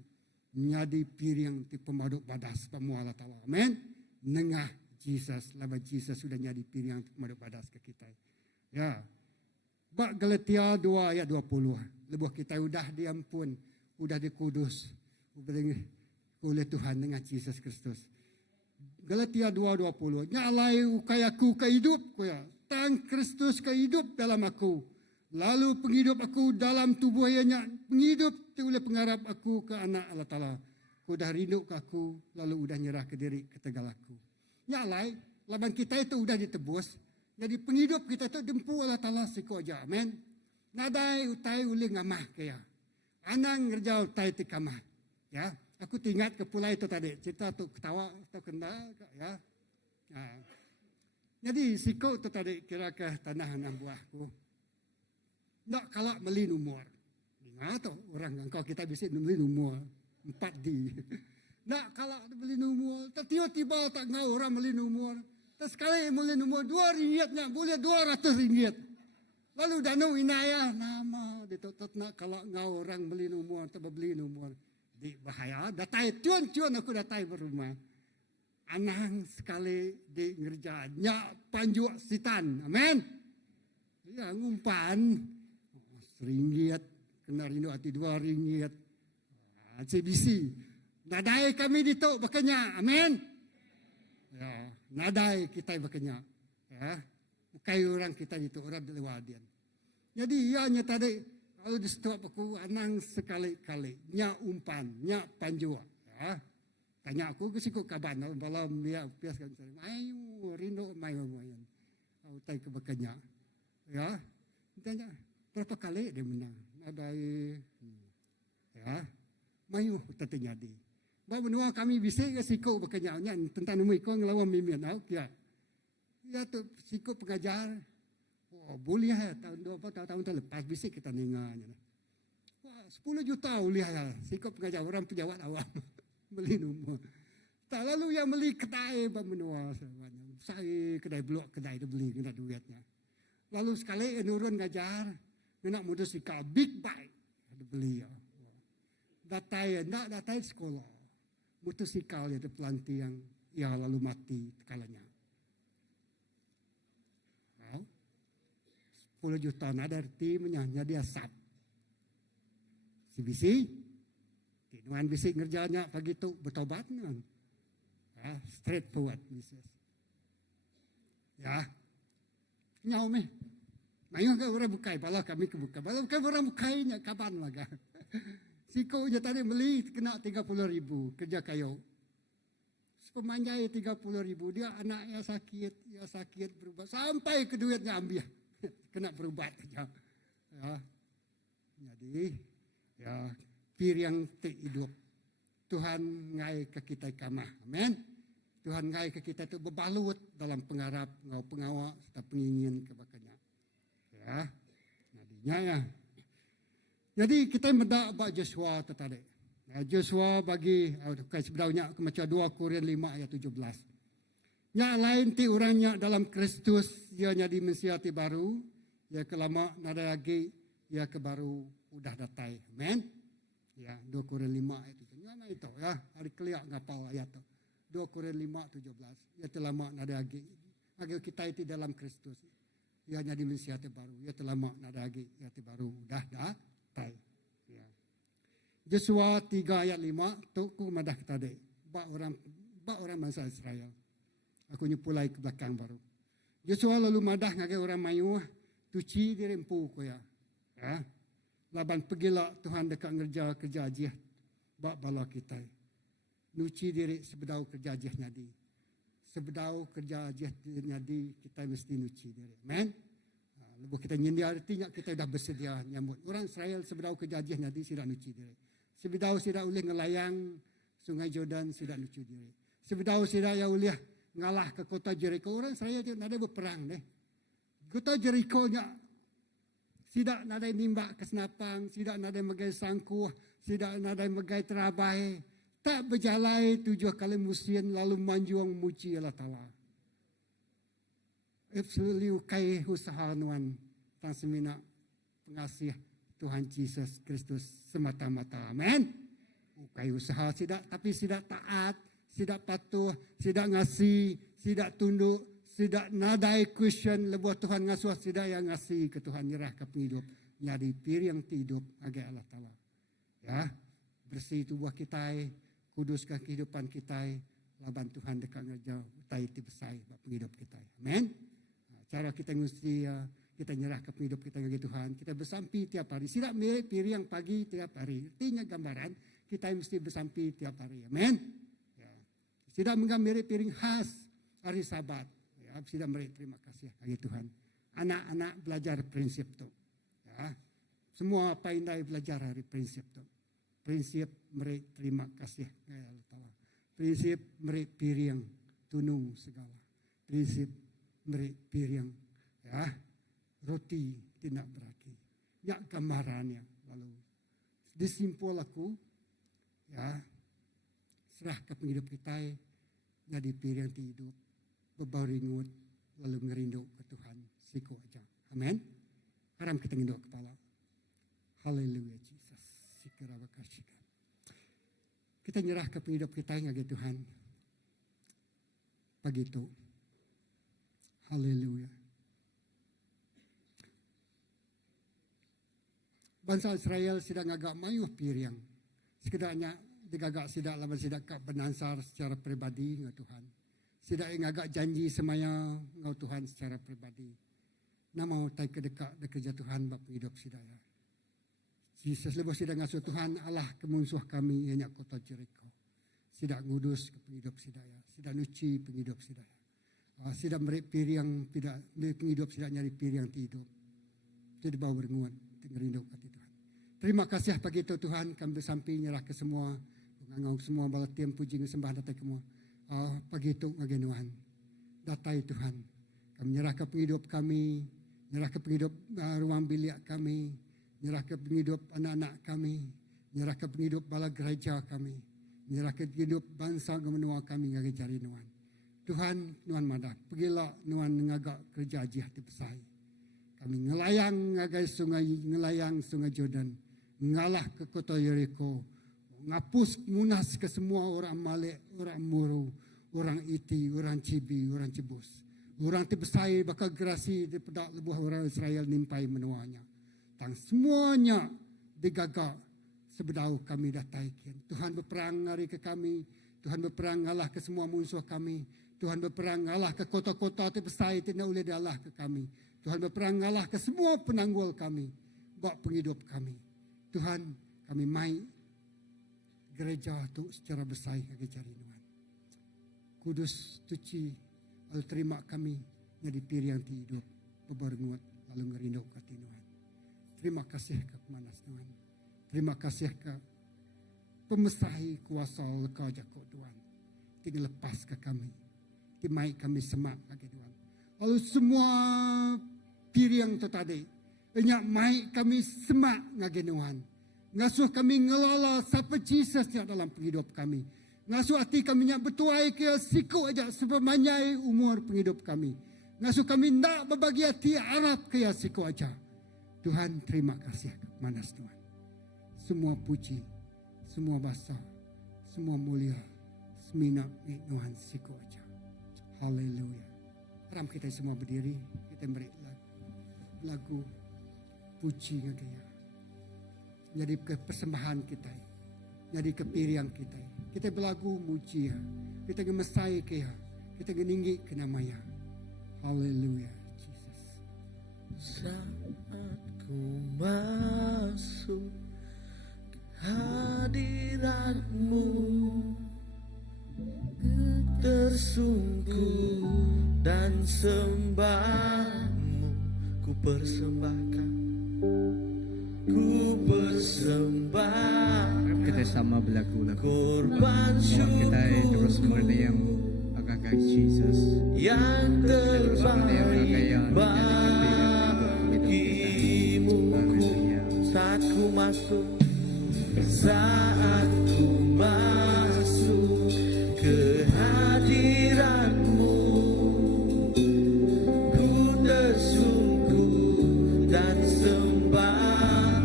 Nyadi piring ti pemadu padas. Pemuala ta'ala. Amin. Nengah Jesus, lama Jesus sudah jadi piring untuk madu padas ke kita. Ya. Bak Galatia 2 ayat 20. Lebuh kita sudah diampun, sudah dikudus oleh Tuhan dengan Jesus Kristus. Galatia 2:20. Nyalai ukayaku ke hidup ya. Tang Kristus ke hidup dalam aku. Lalu penghidup aku dalam tubuh ianya penghidup oleh pengharap aku ke anak Allah Ta'ala. Udah rindu ke aku, lalu udah nyerah ke diri ke tegal aku. Nyalai, laban kita itu sudah ditebus. Jadi penghidup kita itu dempu Allah Ta'ala siku aja. Amin. Nadai utai uli ngamah kaya. Anang ngerja utai tikamah. Ya, aku ingat ke pula itu tadi. Cerita tu ketawa atau kena. Ya. Nah. Jadi siku itu tadi kira ke tanah anak buahku. Nak kalak melin umur. Ingat tu orang engkau kita bisa melin umur. 4D. Nak kalau beli numur, tiba-tiba tak ngau orang beli numur. Terus sekali beli numur RM2 nak boleh RM200. Lalu danu inaya nama ditutup nak kalau ngau orang beli numur atau beli numur. Di bahaya, datai cuan aku datai berumah. Anang sekali di ngerjanya panjuk sitan. Amin. Ya ngumpan RM1 kena rindu hati RM2. CBC. Nadai kami ditok bakanya. Amin. Ya, nadai kita bakanya. Ya. Bukai orang kita itu orang lewadian. Jadi ianya tadi kalau di stop aku anang sekali-kali nya umpan, nya panjua. Ya. Tanya aku ke siku kaban malam dia piaskan saya. Ayo rindu main. Aku tai ke bakanya. Ya. Tanya berapa kali dia menang. Nadai. Ya. Mayu tetenya di. Baik menua kami bisik ke siku berkenyanya tentang nemu ikon ngelawan mimian au kia. Ya tu siku pengajar. Oh boleh ya tahun lepas bisik kita ninganya. Wah 10 juta boleh ya siku pengajar orang pejabat awam beli nomor. Tak lalu yang beli kedai bang menua semuanya. Saya kedai blok kedai itu beli kena duitnya. Lalu sekali nurun ngajar nak motosikal big bike ada beli ya. Datai sekolah. Motosikal itu pelanti yang ya lalu mati kalanya. Wow. 10 juta ada timnya dia sab. Si bisi, tinuan bisi ngerjanya pagi itu bertobat kan. Ya, straight forward bisnis. Ya. Nyau meh. Mayu ke orang bukai, bala kami kebuka. Bala bukai orang bukainya kapan laga. Siko je tadi beli kena 30,000 kerja kayu. Pemanjai 30,000 dia anaknya sakit berubat sampai ke duitnya ambil kena berubat aja. Ya. Jadi pir yang hidup Tuhan ngai ke kita kamah. Amin. Tuhan ngai ke kita tu berbalut dalam pengharap, ngau pengawak serta pengingin kebakanya. Ya, nadinya ya. Jadi kita mendak bak Joshua tu tadi. Joshua bagi sebenarnya macam 2 Korintus 5 ayat 17. Nya lain ti orangnya dalam Kristus, ia jadi mensiati baru, ia kelama nada lagi, ia ke baru udah datai. Amen. Ya, 2 Korintus 5 ayat 17. Mana itu ya? Hari keliak ngapal ayat tu. 2 Korintus 5 17. Ia telama nada lagi. Agar kita itu dalam Kristus. Ia jadi mensiati baru, ia telama nada lagi, ia baru udah datai. Ya. Joshua 3 ayat 5 tu ku madah tadi. Bak orang bangsa Israel. Aku nyepulai ke belakang baru. Joshua lalu madah ngagai orang Melayu, tuci diri empu ko ya. Ya. Laban pergilah Tuhan dekat ngerja kerja jih. Bak bala kita. Nuci diri sebedau kerja jih nyadi. Sebedau kerja jih nyadi, kita mesti nuci diri. Amen. Lepas kita nyendia artinya kita dah bersedia nyambut. Orang Israel sebedau kerja jih nyadi sudah nuci diri. Sebedau sudah ulih ngelayang Sungai Jordan sudah nuci diri. Sebedau sudah ya ulih ngalah ke kota Jericho. Orang saya dia nak ada berperang deh. Kota Jericho nya tidak nak ada nimbak kesenapang, tidak nak ada megai sangkuh, tidak nak ada megai terabai. Tak berjalai 7 kali musim lalu manjuang muji Allah Ta'ala. Absolutely ukai usaha nuan tang semina pengasih Tuhan Yesus Kristus semata-mata. Amin. Ukai usaha tidak, tapi tidak taat, tidak patuh, tidak ngasih, tidak tunduk, tidak nadai question lebuh Tuhan ngasuh, tidak yang ngasih ke Tuhan nyerah ke penghidup. Jadi piring hidup agai Allah Ta'ala. Ya, bersih tubuh kita, kuduskan kehidupan kita, laban Tuhan dekat ngerja, utai ti besai bak penghidup kita. Amin. Cara kita mesti kita nyerah ke penghidup kita bagi Tuhan. Kita bersampi tiap hari. Tidak mirip piring pagi tiap hari. Artinya gambaran, kita mesti bersampi tiap hari. Amin. Tidak mengambil piring khas hari Sabat. Ya, tidak beri terima kasih bagi Tuhan. Anak-anak belajar prinsip tu. Ya, semua pandai belajar hari prinsip tu. Prinsip beri terima kasih kepada Allah Ta'ala. Prinsip beri piring tunung segala. Prinsip beri piring ya roti tidak beraki. Ya gambarannya lalu disimpul aku ya serah ke penghidup kita jadi piring hidup bebaringut lalu ngerindu ke Tuhan siku aja. Amin. Haram kita nginduk kepala. Haleluya Jesus. Sikira bakasika. Kita nyerah ke penghidup kita ngagi Tuhan. Begitu. Haleluya. Bangsa Israel sedang agak mayuh piring. Sekedarnya digagak sidak lawan sidak kak benansar secara pribadi dengan Tuhan. Sidak yang agak janji semaya ngau Tuhan secara pribadi. Nama tai kedekat dekat Tuhan bapa hidup sidaya. Yesus lebih sidak ngasuh Tuhan Allah kemunsuh kami ianya kota Jericho. Sidak ngudus ke penghidup sidaya. Sidak nuci penghidup sidaya. Sidak beri piring tidak beri penghidup sidak nyari piring hidup. Jadi bawa berenguan ngerindu hati Tuhan. Terima kasih pagi itu Tuhan kami bersampi nyerah ke semua ngangau semua bala tiam puji sembah datai semua. Pagi itu ngagenuan. Datai Tuhan. Kami nyerah ke penghidup kami, nyerah ke penghidup ruang bilik kami, nyerah ke penghidup anak-anak kami, nyerah ke penghidup bala gereja kami, nyerah ke penghidup bangsa gemenua kami ngage cari nuan. Tuhan nuan madah, pergilah nuan ngagak kerja jih di pesai. Kami ngelayang ngagai ngelayang sungai Jordan, ngalah ke kota Jericho, ngapus munas ke semua orang Malek, orang Muru, orang Iti, orang Cibi, orang Cibus. Orang tibesai bakal gerasi di pedak lebuh orang Israel nimpai menuanya. Tang semuanya digagak sebedau kami dah taikin. Tuhan berperang hari ke kami, Tuhan berperang ngalah ke semua musuh kami. Tuhan berperang ngalah ke kota-kota tibesai tidak boleh dialah ke kami. Tuhan berperang ngalah ke semua penanggul kami, bak penghidup kami. Tuhan, kami mai gereja tu secara besar kami cari Tuhan. Kudus tuci al terima kami jadi piring hidup bebarengut lalu ngerindu ke Tuhan. Terima kasih ke pemanas Tuhan. Terima kasih ke pemesrahi kuasa leka jako Tuhan. tinggal lepas ke kami. Mai kami semak lagi Tuhan. Lalu semua piriang tu tadi, enyak mai kami semak lagi Tuhan. Ngasuh kami ngelola siapa Jesus dalam penghidup kami. Ngasuh hati kami nyak bertuai ke siku aja sepemanyai umur penghidup kami. Ngasuh kami nak berbagi hati Arab ke siku aja. Tuhan terima kasih manas Tuhan. Semua puji, semua basa, semua mulia, semina Tuhan siku aja. Haleluya. Haram kita semua berdiri, kita beri lagu puji ngagaya. Jadi ke persembahan kita, jadi ke piriang kita. Kita berlagu muji ya, kita ngemesai ke ya, kita ngeninggi ke namanya. Haleluya, Jesus. Saat ku masuk hadirat-Mu, tersungkur dan sembah-Mu ku persembahkan, ku persembahkan. Kita sama berlagu-lagu. Korban Kita terus syukur merdeyang agak Jesus. yang terbaik bagimu. Saat ku masuk, saat ku masuk ke hadirat-Mu, ku tersungkur dan sembah,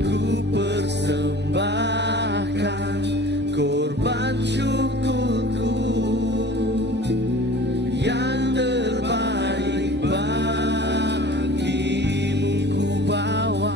ku persembahkan korban syukurku yang terbaik bagimu. Ku bawa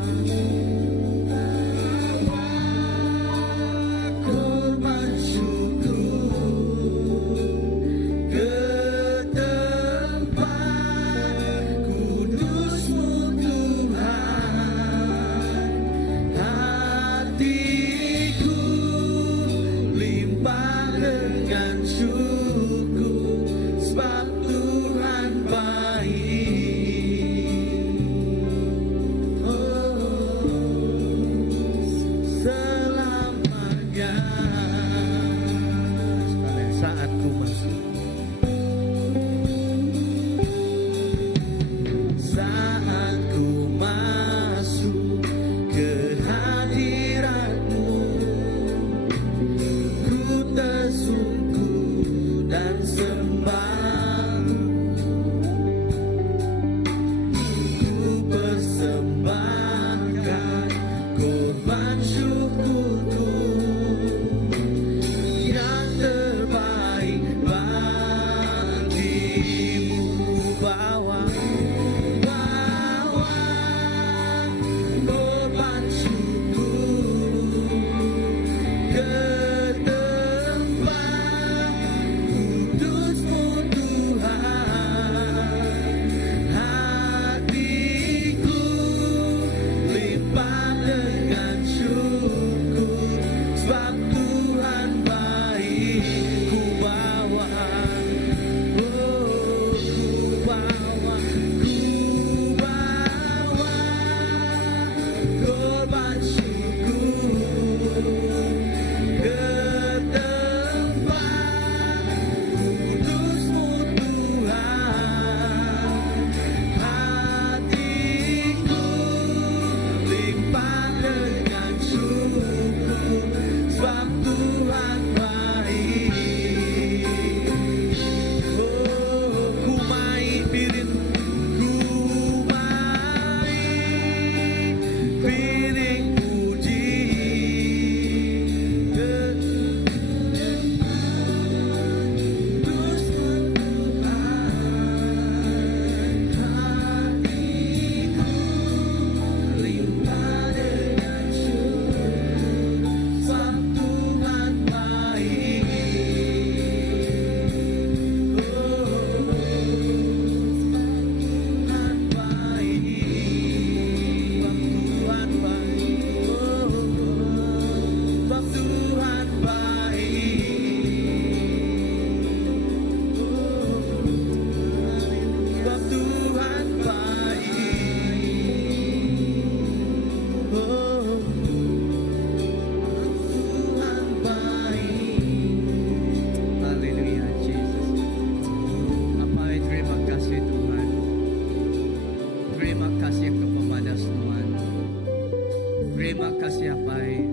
terima kasih apai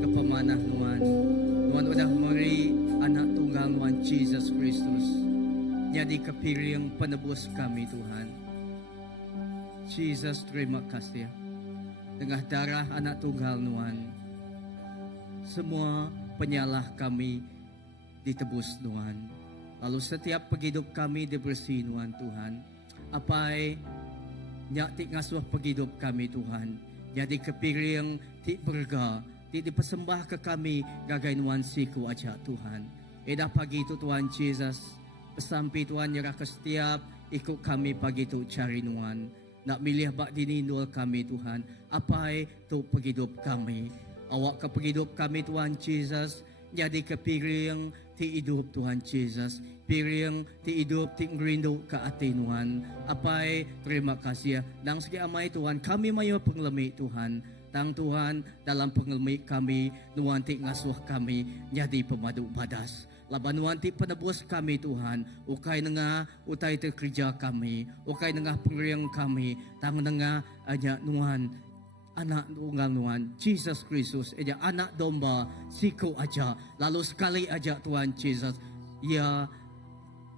kepemanah Tuhan. Tuhan udah memberi anak tunggal Tuhan Jesus Kristus jadi kepiring penebus kami Tuhan. Jesus, terima kasih. Dengan darah anak tunggal Tuhan, semua penyalah kami ditebus Tuhan. Lalu setiap penghidup kami dibersih Tuhan. Apai nyak ti ngasuh penghidup kami Tuhan. Jadi kepiring ti berga, ti dipersembah ke kami gagai Tuhan siku aja Tuhan. Edah pagi itu Tuhan Jesus, pesampi Tuhan nyerah ke setiap ikut kami pagi itu cari Tuhan. Nak milih bak dinindul kami Tuhan. Apai tu penghidup kami. Awak ke penghidup kami Tuhan Jesus. Jadi kepiring ti hidup Tuhan Jesus. Piring ti hidup ti ngerindu ke hati Tuhan. Apai terima kasih. Dan segi amai Tuhan kami mayo pengelemi Tuhan. Tang Tuhan dalam pengelemi kami Tuhan ti ngasuh kami jadi pemadu badas. Laban Tuhan ti penebus kami Tuhan. Ukay nengah utai terkerja kami. Ukay nengah pengeriang kami. Tang nengah aja Tuhan. Anak tunggal Tuhan Jesus Kristus aja anak domba siku aja lalu sekali aja Tuhan Jesus ya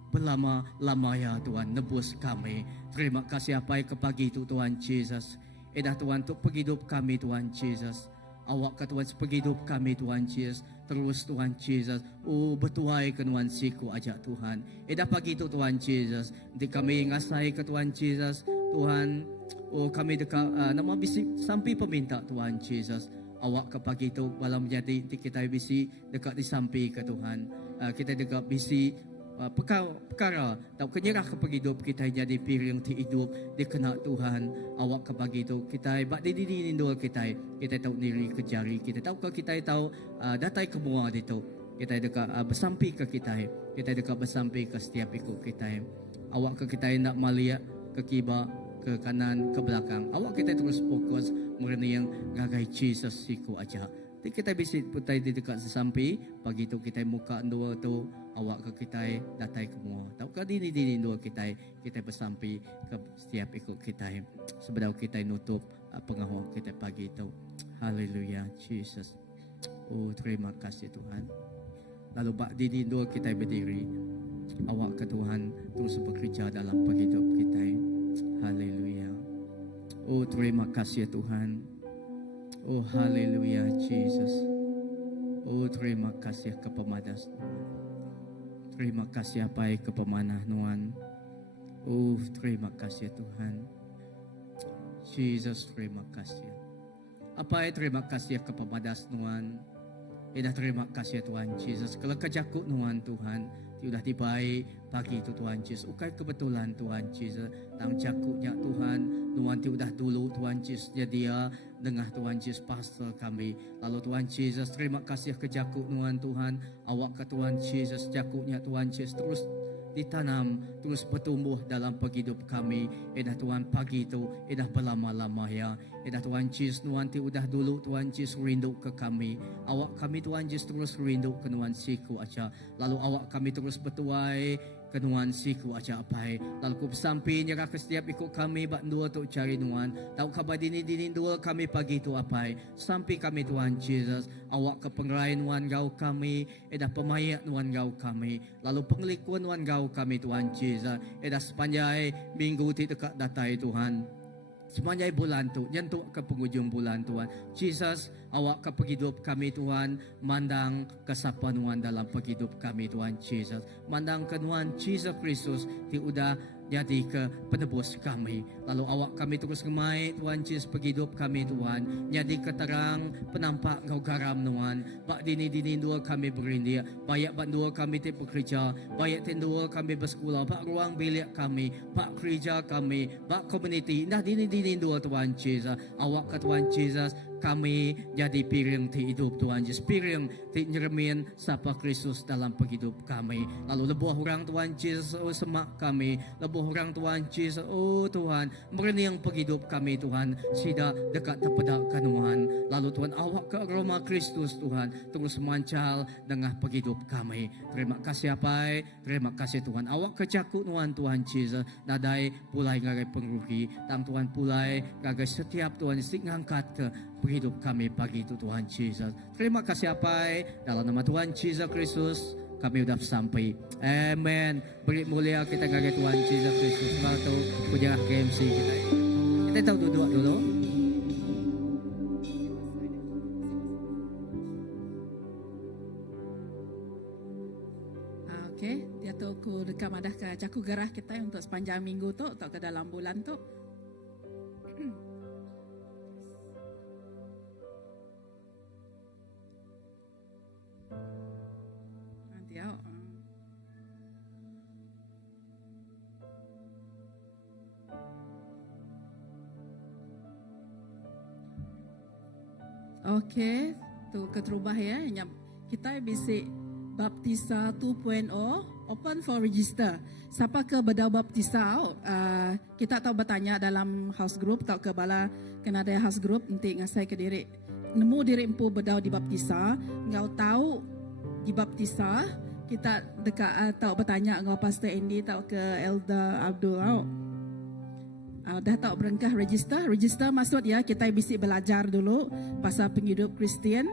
berlama-lama ya Tuhan nebus kami. Terima kasih apa ke pagi itu Tuhan Jesus. Edah Tuhan untuk penghidup kami Tuhan Jesus. Awak ke Tuhan penghidup kami Tuhan Jesus. Terus Tuhan Jesus. Oh bertuai ke Tuhan siku aja Tuhan. Edah pagi itu Tuhan Jesus. Nanti kami ngasai ke Tuhan Jesus. Tuhan oh kami dekat nama bisi sampai peminta Tuhan Jesus. Awak ke pagi itu malam menjadi kita bisi dekat di sampai ke Tuhan. Kita dekat bisi perkara tak kenyerah ke hidup kita jadi piring ti hidup dikena Tuhan. Awak ke pagi itu kita bak di nindul kita tahu diri kejari kita tahu ke kita tahu datai ke mua itu kita dekat bersampai ke kita dekat bersampai ke setiap ikut kita. Awak ke kita nak malia ke kiba ke kanan ke belakang. Awak kita terus fokus mengenai yang gagai Jesus siku aja. Jadi kita bisa putai di dekat sesampai pagi itu kita muka dua tu awak ke kita datai ke mua. Tahu ke dini dua kita bersampai ke setiap ikut kita. Sebelum kita nutup pengawal kita pagi itu. Haleluya Jesus. Oh terima kasih Tuhan. Lalu bak dini dua kita berdiri. Awak ke Tuhan terus bekerja dalam penghidup kita. Haleluya. Oh terima kasih Tuhan. Oh haleluya Jesus. Oh terima kasih kepemadas Tuhan. Terima kasih apa kepemanah Tuhan. Oh terima kasih Tuhan. Jesus terima kasih. Apa terima kasih kepemadas Tuhan. Edah terima kasih Tuhan Jesus. Kalau kejakut Tuhan. Sudah dibaik pagi itu Tuhan Jesus. Ukai kebetulan Tuhan Jesus. Tang cakupnya Tuhan. Tuhan sudah dulu Tuhan Jesus. Jadi ya dengar Tuhan Jesus pastor kami. Lalu Tuhan Jesus terima kasih kejakut Tuhan. Awak ke Tuhan Jesus. Cakupnya Tuhan Jesus terus ditanam. Terus bertumbuh dalam penghidup kami. Edah Tuhan pagi itu. Edah berlama-lama ya. Edah Tuhan Jesus. Tuhan sudah dulu Tuhan Jesus rindu ke kami. Awak kami Tuhan Jesus terus rindu ke Tuhan siku aja. Lalu awak kami terus bertuai ke Tuhan siku aja apai. Lalu ku sampai nyerah ke setiap ikut kami bak dua tu cari Tuhan. Tahu kabar dini dua kami pagi tu apai. Sampai kami Tuhan Jesus. Awak ke pengerayan Tuhan gau kami. Edah pemayak Tuhan gau kami. Lalu pengelikuan Tuhan gau kami Tuhan Jesus. Edah sepanjang minggu ti dekat datai Tuhan. Sepanjang bulan tu, nyentuh ke penghujung bulan Tuhan. Jesus, awak ke penghidup kami Tuhan. Mandang kesapa Tuhan dalam penghidup kami Tuhan Jesus. Mandang ke Tuhan Jesus Kristus. Ti udah jadi ke penebus kami. Lalu awak kami terus ngemai Tuhan Jesus penghidup kami Tuhan. Jadi keterang penampak Engkau garam Tuhan. Bak dini dua kami berindia. Bayak bak dua kami ti bekerja. Bayak ti dua kami bersekolah. Bak ruang bilik kami. Bak kerja kami. Bak community. Nah dini dua Tuhan Jesus. Awak ke Tuhan Jesus. Kami jadi piring ti hidup Tuhan Jesus. Piring ti nyeremin sapa Kristus dalam penghidup kami. Lalu lebuh orang Tuhan Jesus. Oh semak kami. Lebuh orang Tuhan Jesus. Oh Tuhan. Mereniang penghidup kami Tuhan. Sida dekat terpedak ke Tuhan. Tuhan. Lalu Tuhan awak ke aroma Kristus Tuhan terus mancal dengan penghidup kami. Terima kasih Apai, terima kasih Tuhan. Awak kecaku Tuhan Jesus nadai pulai ngagai pengerugi dan Tuhan pulai ngagai setiap Tuhan ngangkat ke penghidup kami pagi itu Tuhan Jesus. Terima kasih Apai, dalam nama Tuhan Jesus Kristus kami sudah sampai. Amen. Beri mulia kita ngagai Tuhan Jesus Kristus. Waktu punya KMC kita. Kita tahu duduk dulu. Okey, dia tu ku dekam adah ke jaku gerah kita untuk sepanjang minggu tu, atau ke dalam bulan tu. Nanti ya. Okey, tu keterubah ya. Kita bisa Baptisa 2.0 open for register. Siapa ke bedau baptisa? Kita tahu bertanya dalam house group, tahu ke bala kena ada house group nanti ngasai ke diri. Nemu diri empu bedau di baptisa, ngau tahu di baptisa, kita dekat tahu bertanya ngau Pastor Andy, tahu ke Elder Abdul. Dah tahu berengkah register maksud ya kita bisa belajar dulu pasal penghidup Kristian.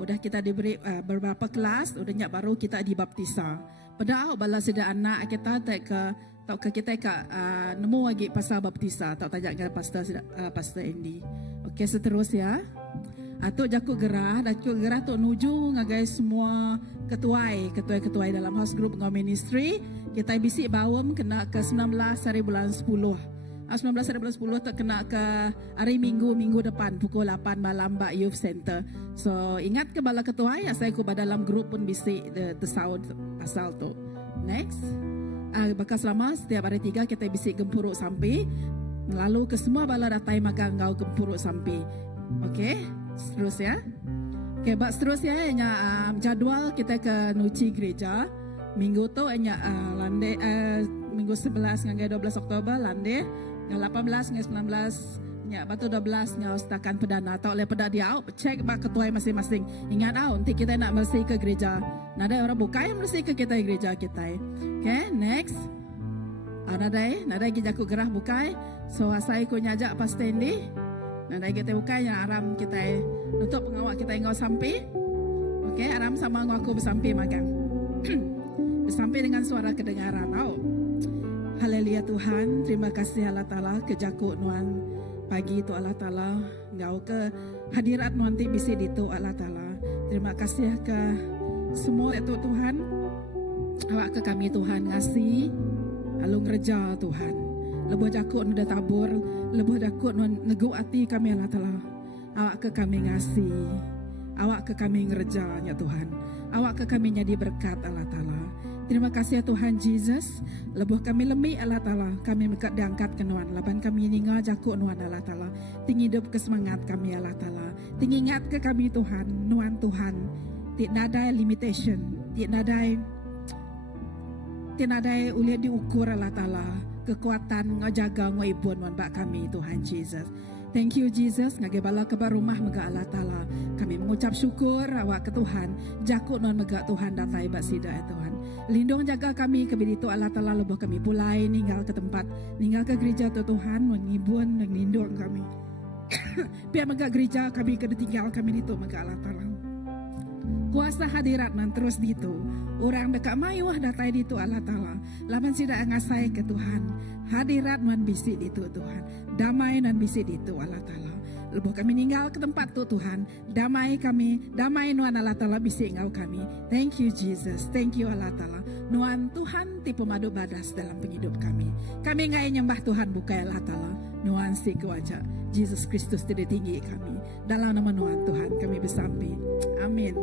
Udah kita diberi beberapa kelas, udahnya baru kita dibaptisa. Padahal bala sudah anak kita tak ke kita nemu lagi pasal baptisa, tak tanya ke Pastor Andy. Okey, seterusnya. Atau jaku gerah tu nuju ngagai semua ketuai dalam house group ngau ministry. Kita bisi bawam kena ke 19 hari bulan 10. 19 hari bulan 10 tak kena ke hari minggu depan pukul 8 malam Mbak Youth Center. So ingat ke bala ketua ya saya ku dalam grup pun bisi tersaud asal tu. Next. Bakal selama setiap hari 3 kita bisi gempuruk sampai. Lalu ke semua bala datai magang ngau gempuruk sampai. Okey, terus ya. Okey, bak terus ya jadual kita ke Nuci Gereja. Minggu tu lande minggu 11 ngai 12 Oktober lande. 18 ngai 19 nya batu 12 nya ustakan perdana atau oleh pada dia cek bak ketua masing-masing. Ingat nanti kita nak bersih ke gereja. Nada orang bukai bersih ke kita gereja kita. Okay, next. Nada kita ku gerah bukai. So asai ku nyajak Pastor Andy. Nada kita bukai yang aram kita nutup pengawak kita ngau sampai. Okay, aram sama ngaku bersampai magang. Bersampai dengan suara kedengaran. Haleluya Tuhan, terima kasih Allah Ta'ala kejaku Nuan pagi itu Allah Ta'ala. Ngau ke hadirat Nuan ti bisi ditu Allah Ta'ala. Terima kasih ke semua itu Tuhan. Awak ke kami Tuhan ngasih alung reja Tuhan. Lebuh jaku nuda tabur, lebuh jaku Nuan negu hati kami Allah Ta'ala. Awak ke kami ngasih, awak ke kami ngerejanya Tuhan. Awak ke kami jadi berkat Allah Ta'ala. Terima kasih ya Tuhan Jesus. Lebuh kami lemih Allah Ta'ala. Kami mekat diangkat ke Nuan. Laban kami ninga jakuk Nuan Allah Ta'ala. Tinggi hidup kesemangat kami Allah Ta'ala. Tinggi ingat ke kami Tuhan. Nuan Tuhan. Tidak ada limitation. Tidak ada uliah diukur Allah Ta'ala. Kekuatan ngajaga ngaibun Nuan bak kami Tuhan Jesus. Thank you Jesus, ngagebala ke rumah mega Allah Ta'ala. Kami mengucap syukur awak ke Tuhan. Jakuk non mega Tuhan datai bak sida ya Tuhan. Lindung jaga kami ke biditu Allah Ta'ala. Lebuh kami pulai ninggal ke tempat. Ninggal ke gereja tu Tuhan. Mengibun dan lindung kami. Biar mega gereja kami ke ditinggal kami ditu mega Allah Ta'ala. Kuasa hadirat nan terus ditu. Orang dekat mayuah datai ditu Allah Ta'ala. Laman sida ngasai ke Tuhan. Hadirat nan bisi ditu Tuhan. Damai nan bisi ditu Allah Ta'ala. Lebuh kami ninggal ke tempat tu Tuhan. Damai kami. Damai nuan Allah Ta'ala bisi ngau kami. Thank you Jesus. Thank you Allah Ta'ala. Nuan Tuhan tipe madu badas dalam penghidup kami. Kami ngai nyembah Tuhan bukai Allah Ta'ala. Nuan si kuaja. Jesus Kristus tidak tinggi kami. Dalam nama Nuan Tuhan kami bersampai. Amin.